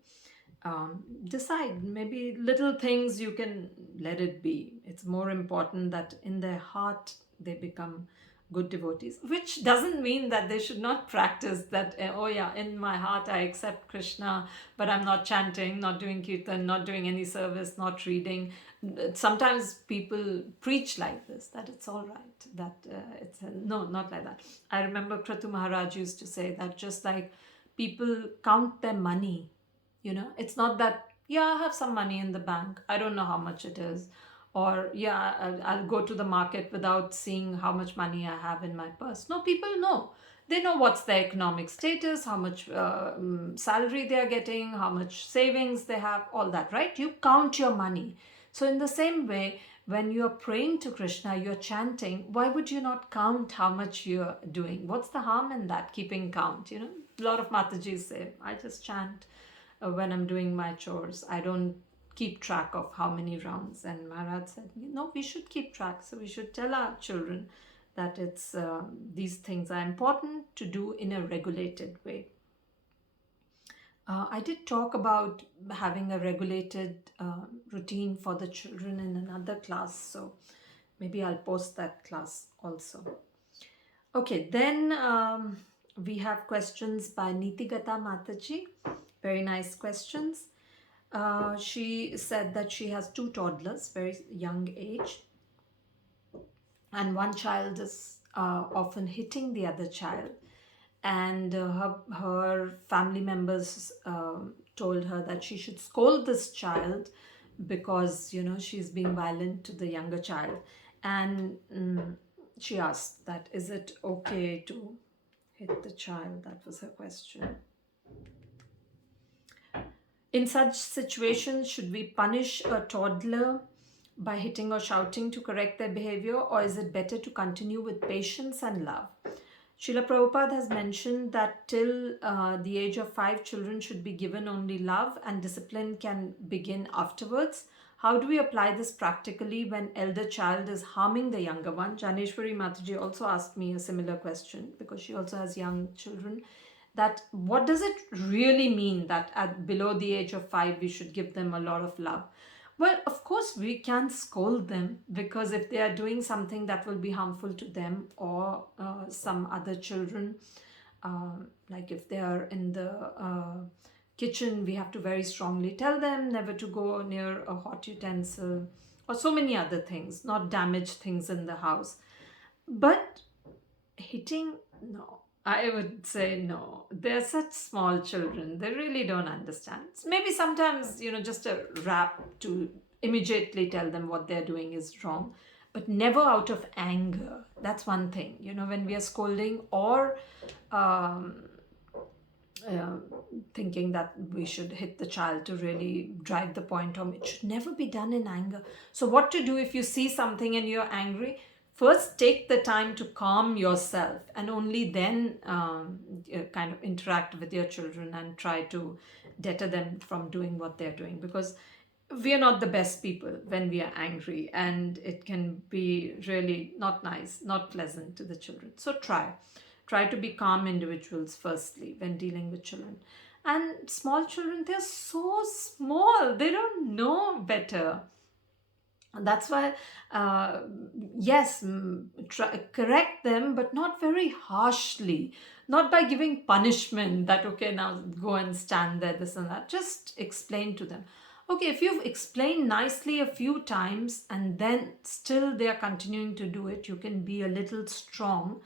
Decide, maybe little things you can let it be. It's more important that in their heart they become good devotees, which doesn't mean that they should not practice that. Oh yeah, in my heart I accept Krishna, but I'm not chanting, not doing kirtan, not doing any service, not reading. Sometimes people preach like this, that it's all right, that no, not like that. I remember Kratu Maharaj used to say that just like people count their money, it's not that, yeah, I have some money in the bank, I don't know how much it is, or yeah, I'll go to the market without seeing how much money I have in my purse. No, people know. They know what's their economic status, how much salary they are getting, how much savings they have, all that, right? You count your money. So in the same way, when you're praying to Krishna, you're chanting, why would you not count how much you're doing? What's the harm in that, keeping count? A lot of Matajis say, I just chant when I'm doing my chores. I don't keep track of how many rounds. And Maharaj said, we should keep track. So we should tell our children that these things are important to do in a regulated way. I did talk about having a regulated routine for the children in another class, so maybe I'll post that class also. Okay, then we have questions by Nitigata Mataji. Very nice questions. She said that she has two toddlers, very young age, and one child is often hitting the other child, and her family members told her that she should scold this child because she's being violent to the younger child. And she asked that, is it okay to hit the child? That was her question. In such situations, should we punish a toddler by hitting or shouting to correct their behavior, or is it better to continue with patience and love? Srila Prabhupada has mentioned that till the age of 5, children should be given only love and discipline can begin afterwards. How do we apply this practically when elder child is harming the younger one? Janeshwari Mataji also asked me a similar question because she also has young children. That what does it really mean that at below the age of 5 we should give them a lot of love? Well, of course we can scold them, because if they are doing something that will be harmful to them or some other children, like if they are in the kitchen, we have to very strongly tell them never to go near a hot utensil, or so many other things, not damage things in the house. But hitting, no. I would say no. They're such small children. They really don't understand. Maybe sometimes, just a rap to immediately tell them what they're doing is wrong, but never out of anger. That's one thing. When we are scolding or thinking that we should hit the child to really drive the point home, it should never be done in anger. So what to do if you see something and you're angry? First, take the time to calm yourself, and only then kind of interact with your children and try to deter them from doing what they're doing, because we are not the best people when we are angry, and it can be really not nice, not pleasant to the children. So try to be calm individuals firstly when dealing with children. And small children, they're so small, they don't know better. That's why, yes, correct them, but not very harshly. Not by giving punishment that, okay, now go and stand there, this and that. Just explain to them. Okay, if you've explained nicely a few times and then still they are continuing to do it, you can be a little strong.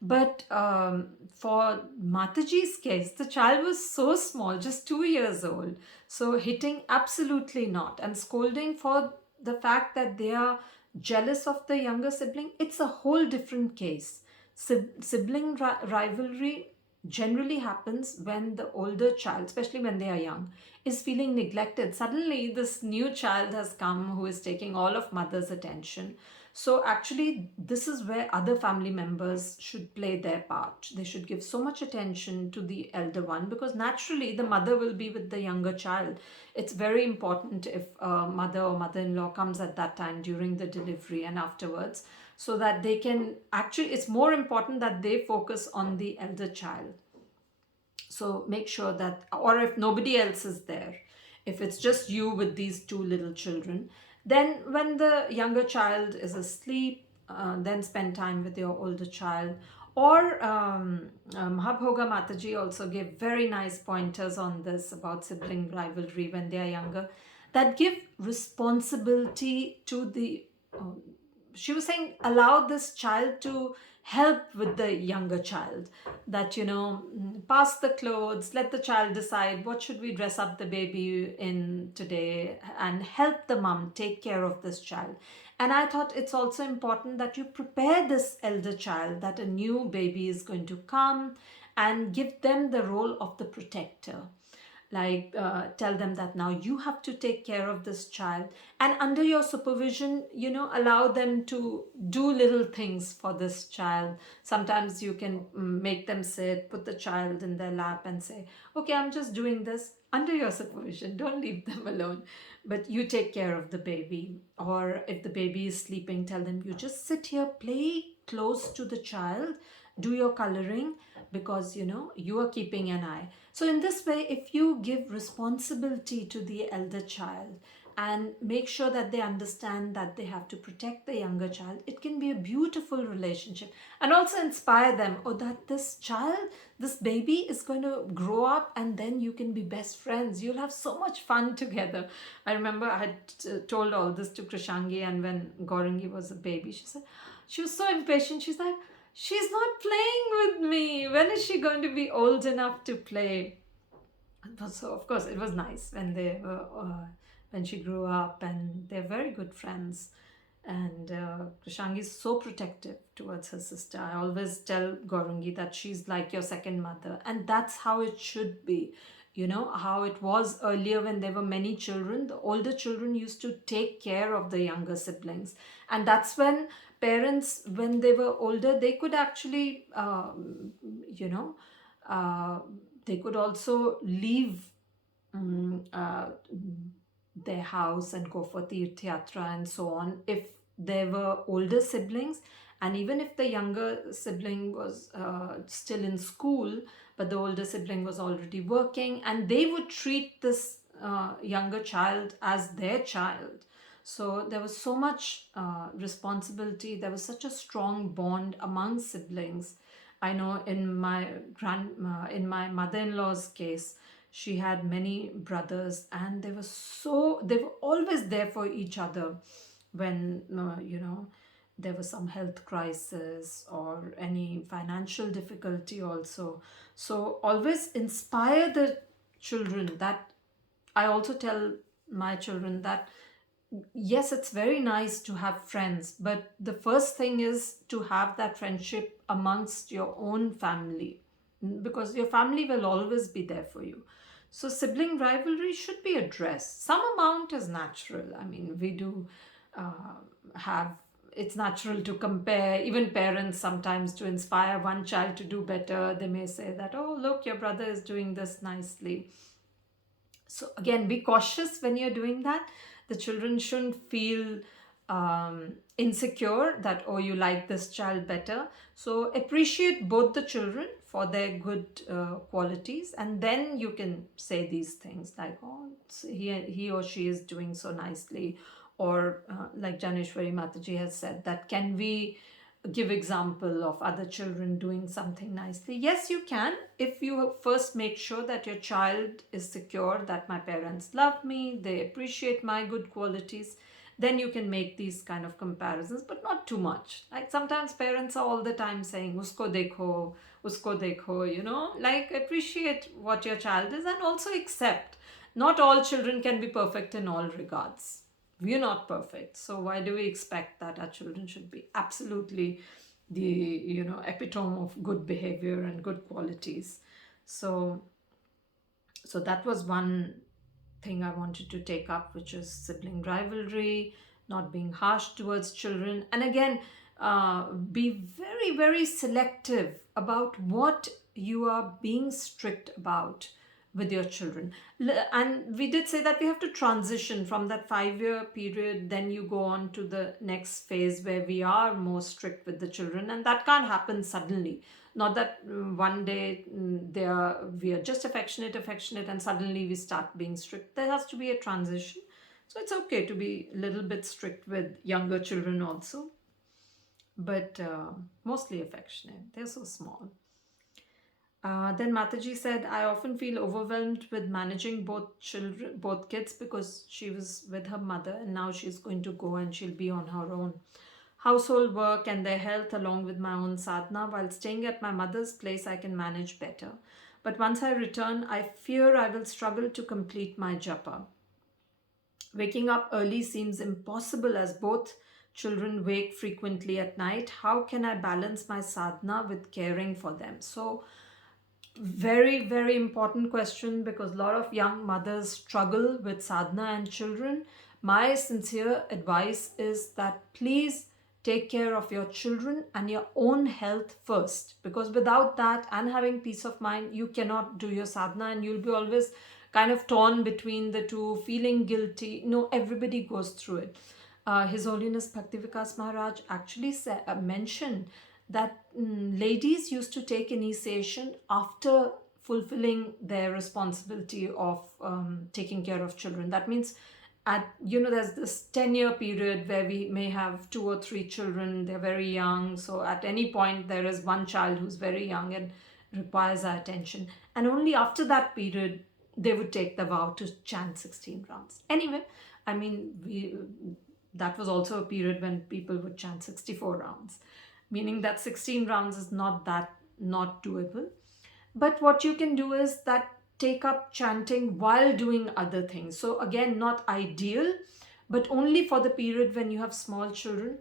But for Mataji's case, the child was so small, just 2 years old. So hitting, absolutely not. And scolding for the fact that they are jealous of the younger sibling, it's a whole different case. Sibling rivalry generally happens when the older child, especially when they are young, is feeling neglected. Suddenly, this new child has come who is taking all of mother's attention. So actually, this is where other family members should play their part. They should give so much attention to the elder one, because naturally the mother will be with the younger child. It's very important if mother or mother-in-law comes at that time during the delivery and afterwards, so that they can actually, it's more important that they focus on the elder child. So make sure that, or if nobody else is there, if it's just you with these two little children, then when the younger child is asleep, then spend time with your older child. Or Mahabhoga Mataji also gave very nice pointers on this about sibling rivalry when they are younger, that give responsibility to the she was saying, allow this child to help with the younger child, that pass the clothes, let the child decide what should we dress up the baby in today, and help the mom take care of this child. And I thought it's also important that you prepare this elder child that a new baby is going to come, and give them the role of the protector. Like tell them that now you have to take care of this child, and under your supervision, allow them to do little things for this child. Sometimes you can make them sit, put the child in their lap and say, okay, I'm just doing this under your supervision, don't leave them alone, but you take care of the baby. Or if the baby is sleeping, tell them, you just sit here, play close to the child, do your coloring, because you are keeping an eye. So in this way, if you give responsibility to the elder child and make sure that they understand that they have to protect the younger child, it can be a beautiful relationship. And also inspire them, oh, that this child, this baby is going to grow up, and then you can be best friends, you'll have so much fun together. I remember I had told all this to Krishangi, and when Gaurangi was a baby, she was so impatient. She's like, she's not playing with me. When is she going to be old enough to play? So of course it was nice when they were when she grew up, and they're very good friends. And Krishangi is so protective towards her sister. I always tell Gaurangi that she's like your second mother, and that's how it should be. How it was earlier when there were many children, the older children used to take care of the younger siblings, and that's when parents, when they were older, they could actually you know uh, they could also leave um, uh, their house and go for Tirth Yatra and so on, if there were older siblings. And even if the younger sibling was still in school, but the older sibling was already working, and they would treat this younger child as their child. So there was so much responsibility. There was such a strong bond among siblings. I know in my mother-in-law's case, she had many brothers, and they were always there for each other when there was some health crisis or any financial difficulty also. So always inspire the children. That I also tell my children that yes, it's very nice to have friends, but the first thing is to have that friendship amongst your own family, because your family will always be there for you. So sibling rivalry should be addressed. Some amount is natural. I mean, we do have, it's natural to compare. Even parents sometimes, to inspire one child to do better, they may say that, oh, look, your brother is doing this nicely. So again, be cautious when you're doing that. The children shouldn't feel insecure that, oh, you like this child better. So appreciate both the children for their good qualities, and then you can say these things like, oh, he or she is doing so nicely. Or like Janeshwari Mataji has said, that can we give example of other children doing something nicely? Yes, you can, if you first make sure that your child is secure, that my parents love me, they appreciate my good qualities, then you can make these kind of comparisons, but not too much. Like sometimes parents are all the time saying usko dekho, like appreciate what your child is, and also accept not all children can be perfect in all regards. We're not perfect, so why do we expect that our children should be absolutely the epitome of good behavior and good qualities? So so that was one thing I wanted to take up, which is sibling rivalry, not being harsh towards children. And again, be very, very selective about what you are being strict about with your children. And we did say that we have to transition from that 5-year period, then you go on to the next phase where we are more strict with the children, and that can't happen suddenly. Not that one day we are just affectionate, and suddenly we start being strict. There has to be a transition. So it's okay to be a little bit strict with younger children also, but mostly affectionate. They're so small. Then Mataji said, I often feel overwhelmed with managing both kids, because she was with her mother and now she's going to go and she'll be on her own. Household work and their health, along with my own sadhana. While staying at my mother's place, I can manage better. But once I return, I fear I will struggle to complete my japa. Waking up early seems impossible as both children wake frequently at night. How can I balance my sadhana with caring for them? So Very, very important question, because a lot of young mothers struggle with sadhana and children. My sincere advice is that please take care of your children and your own health first, because without that and having peace of mind, you cannot do your sadhana, and you'll be always kind of torn between the two, feeling guilty. No, everybody goes through it. His Holiness Bhaktivikas Maharaj actually mentioned that ladies used to take initiation after fulfilling their responsibility of taking care of children. That means, there's this 10-year period where we may have 2 or 3 children, they're very young. So at any point, there is one child who's very young and requires our attention. And only after that period, they would take the vow to chant 16 rounds. Anyway, I mean, that was also a period when people would chant 64 rounds, meaning that 16 rounds is not doable. But what you can do is that take up chanting while doing other things. So again, not ideal, but only for the period when you have small children.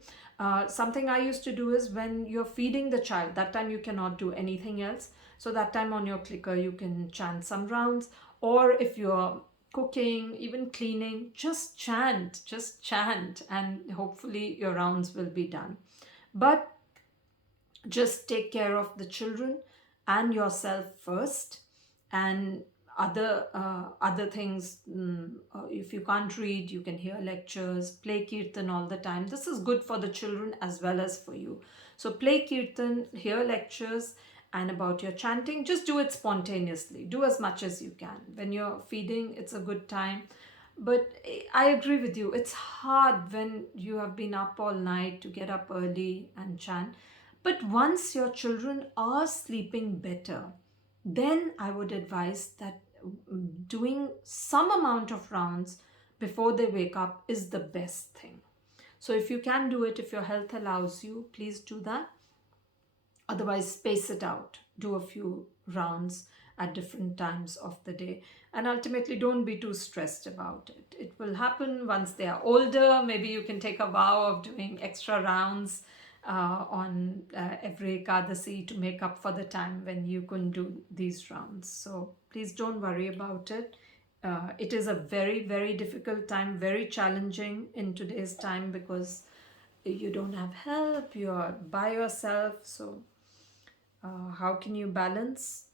Something I used to do is when you're feeding the child, that time you cannot do anything else. So that time on your clicker, you can chant some rounds. Or if you're cooking, even cleaning, just chant, and hopefully your rounds will be done. But just take care of the children and yourself first, and other things. If you can't read, you can hear lectures, play kirtan all the time. This is good for the children as well as for you. So play kirtan, hear lectures, and about your chanting, just do it spontaneously. Do as much as you can. When you're feeding, it's a good time. But I agree with you, it's hard when you have been up all night to get up early and chant. But once your children are sleeping better, then I would advise that doing some amount of rounds before they wake up is the best thing. So if you can do it, if your health allows you, please do that. Otherwise, space it out. Do a few rounds at different times of the day. And ultimately, don't be too stressed about it. It will happen once they are older. Maybe you can take a vow of doing extra rounds on every Ekadasi to make up for the time when you couldn't do these rounds. So please don't worry about it. It is a very, very difficult time, very challenging in today's time, because you don't have help, you're by yourself. So how can you balance?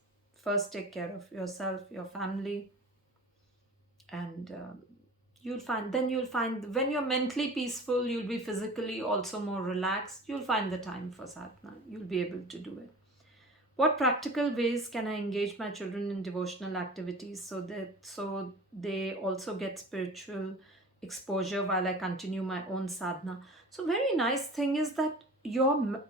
First, take care of yourself, your family, and you'll find when you're mentally peaceful, you'll be physically also more relaxed. You'll find the time for sadhana. You'll be able to do it. What practical ways can I engage my children in devotional activities so they also get spiritual exposure while I continue my own sadhana? So very nice thing is that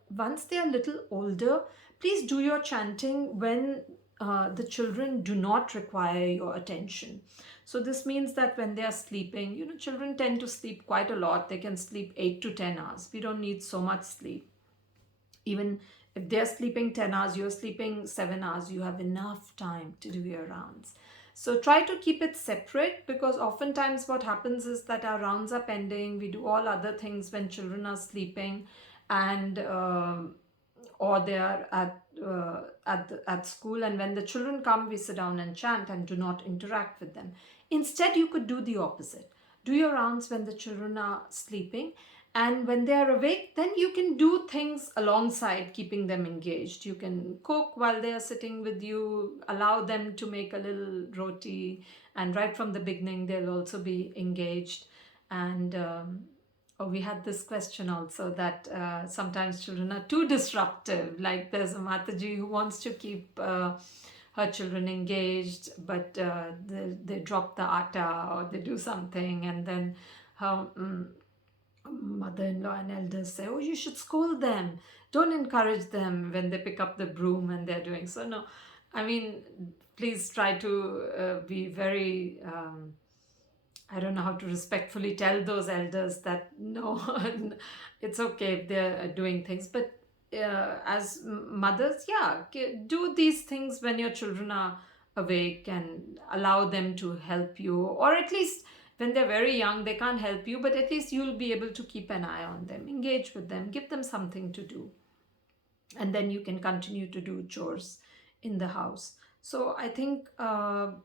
once they are a little older, please do your chanting when the children do not require your attention. So this means that when they are sleeping, children tend to sleep quite a lot. They can sleep 8 to 10 hours. We don't need so much sleep. Even if they're sleeping 10 hours, you're sleeping 7 hours, you have enough time to do your rounds. So try to keep it separate, because oftentimes what happens is that our rounds are pending. We do all other things when children are sleeping, and or they are at school, and when the children come, we sit down and chant and do not interact with them. Instead, you could do the opposite. Do your rounds when the children are sleeping, and when they are awake, then you can do things alongside, keeping them engaged. You can cook while they are sitting with you, allow them to make a little roti, and right from the beginning, they'll also be engaged. And we had this question also that sometimes children are too disruptive. Like there's a Mataji who wants to keep her children engaged, but they drop the atta or they do something, and then her mother-in-law and elders say, oh, you should scold them. Don't encourage them when they pick up the broom and they're doing so. No, I mean, please try to be very... I don't know how to respectfully tell those elders that no, it's okay if they're doing things. But as mothers, do these things when your children are awake, and allow them to help you. Or at least when they're very young, they can't help you, but at least you'll be able to keep an eye on them, engage with them, give them something to do. And then you can continue to do chores in the house. So I think, of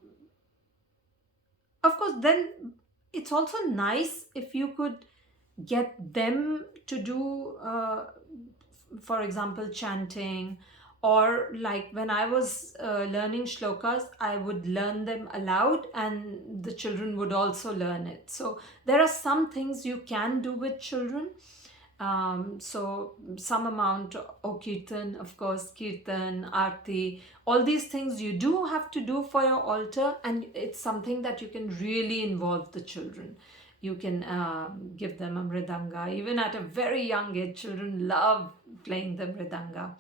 course, then it's also nice if you could get them to do, for example, chanting, or like when I was learning shlokas, I would learn them aloud and the children would also learn it. So there are some things you can do with children. So some amount of kirtan, of course, kirtan, arti, all these things you do have to do for your altar, and it's something that you can really involve the children. You can give them a mridanga. Even at a very young age, children love playing the mridanga.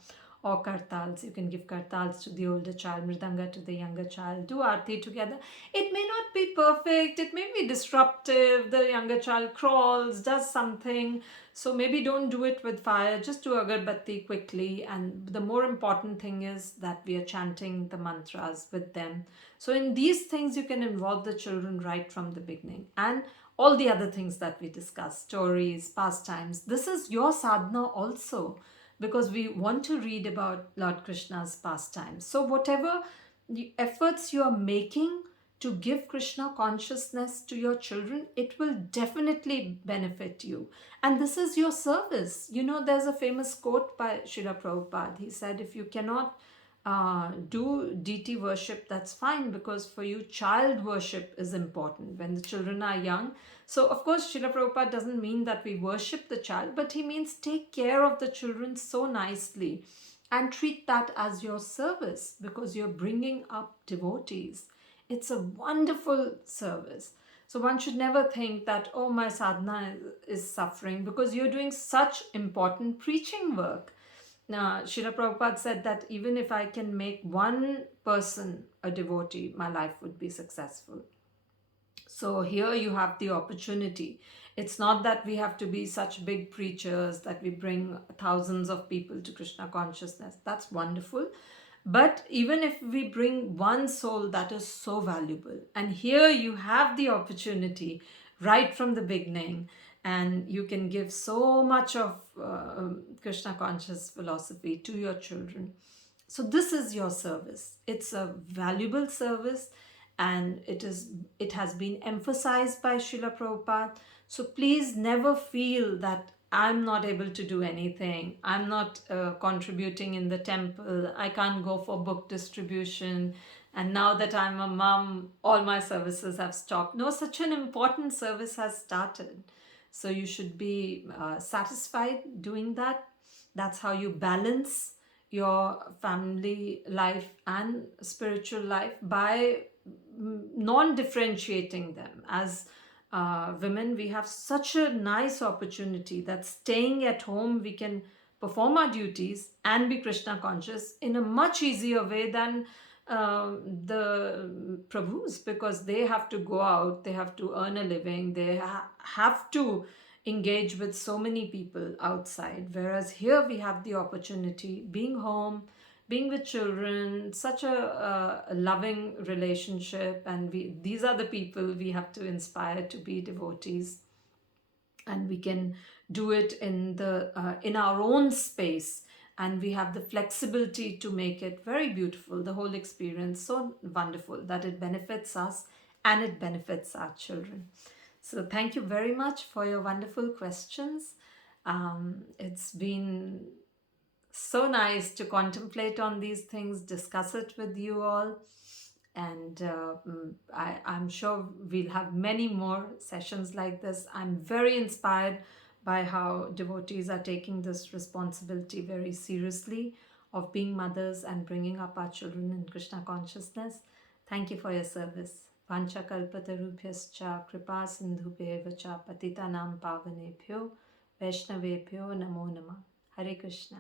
Or kartals. You can give kartals to the older child, mridanga to the younger child. Do arti together. It may not be perfect. It may be disruptive. The younger child crawls, does something. So maybe don't do it with fire. Just do agarbatti quickly. And the more important thing is that we are chanting the mantras with them. So in these things, you can involve the children right from the beginning. And all the other things that we discussed, stories, pastimes. This is your sadhana also, because we want to read about Lord Krishna's pastimes. So whatever efforts you are making to give Krishna consciousness to your children, it will definitely benefit you. And this is your service. You know, there's a famous quote by Srila Prabhupada. He said, if you cannot do deity worship, that's fine, because for you, child worship is important when the children are young. So, of course, Srila Prabhupada doesn't mean that we worship the child, but he means take care of the children so nicely and treat that as your service, because you're bringing up devotees. It's a wonderful service. So one should never think that, oh, my sadhana is suffering, because you're doing such important preaching work. Now, Srila Prabhupada said that even if I can make one person a devotee, my life would be successful. So here you have the opportunity. It's not that we have to be such big preachers that we bring thousands of people to Krishna consciousness. That's wonderful. But even if we bring one soul, that is so valuable. And here you have the opportunity right from the beginning, and you can give so much of Krishna conscious philosophy to your children. So this is your service. It's a valuable service, and it has been emphasized by Srila Prabhupada. So please never feel that I'm not able to do anything. I'm not contributing in the temple. I can't go for book distribution. And now that I'm a mom, all my services have stopped. No, such an important service has started. So you should be satisfied doing that. That's how you balance your family life and spiritual life, by non-differentiating them. As women, we have such a nice opportunity that staying at home, we can perform our duties and be Krishna conscious in a much easier way than the Prabhus, because they have to go out, they have to earn a living, they have to engage with so many people outside. Whereas here we have the opportunity, being home, being with children, such a loving relationship, and these are the people we have to inspire to be devotees, and we can do it in our own space, and we have the flexibility to make it very beautiful, the whole experience so wonderful that it benefits us and it benefits our children. So thank you very much for your wonderful questions. It's been so nice to contemplate on these things, discuss it with you all. And I'm sure we'll have many more sessions like this. I'm very inspired by how devotees are taking this responsibility very seriously of being mothers and bringing up our children in Krishna consciousness. Thank you for your service. Vancha kalpatarubhyascha kripa sindhubheva cha patitanam pavanebhyo vaishnavebhyo namo namah. Hare Krishna.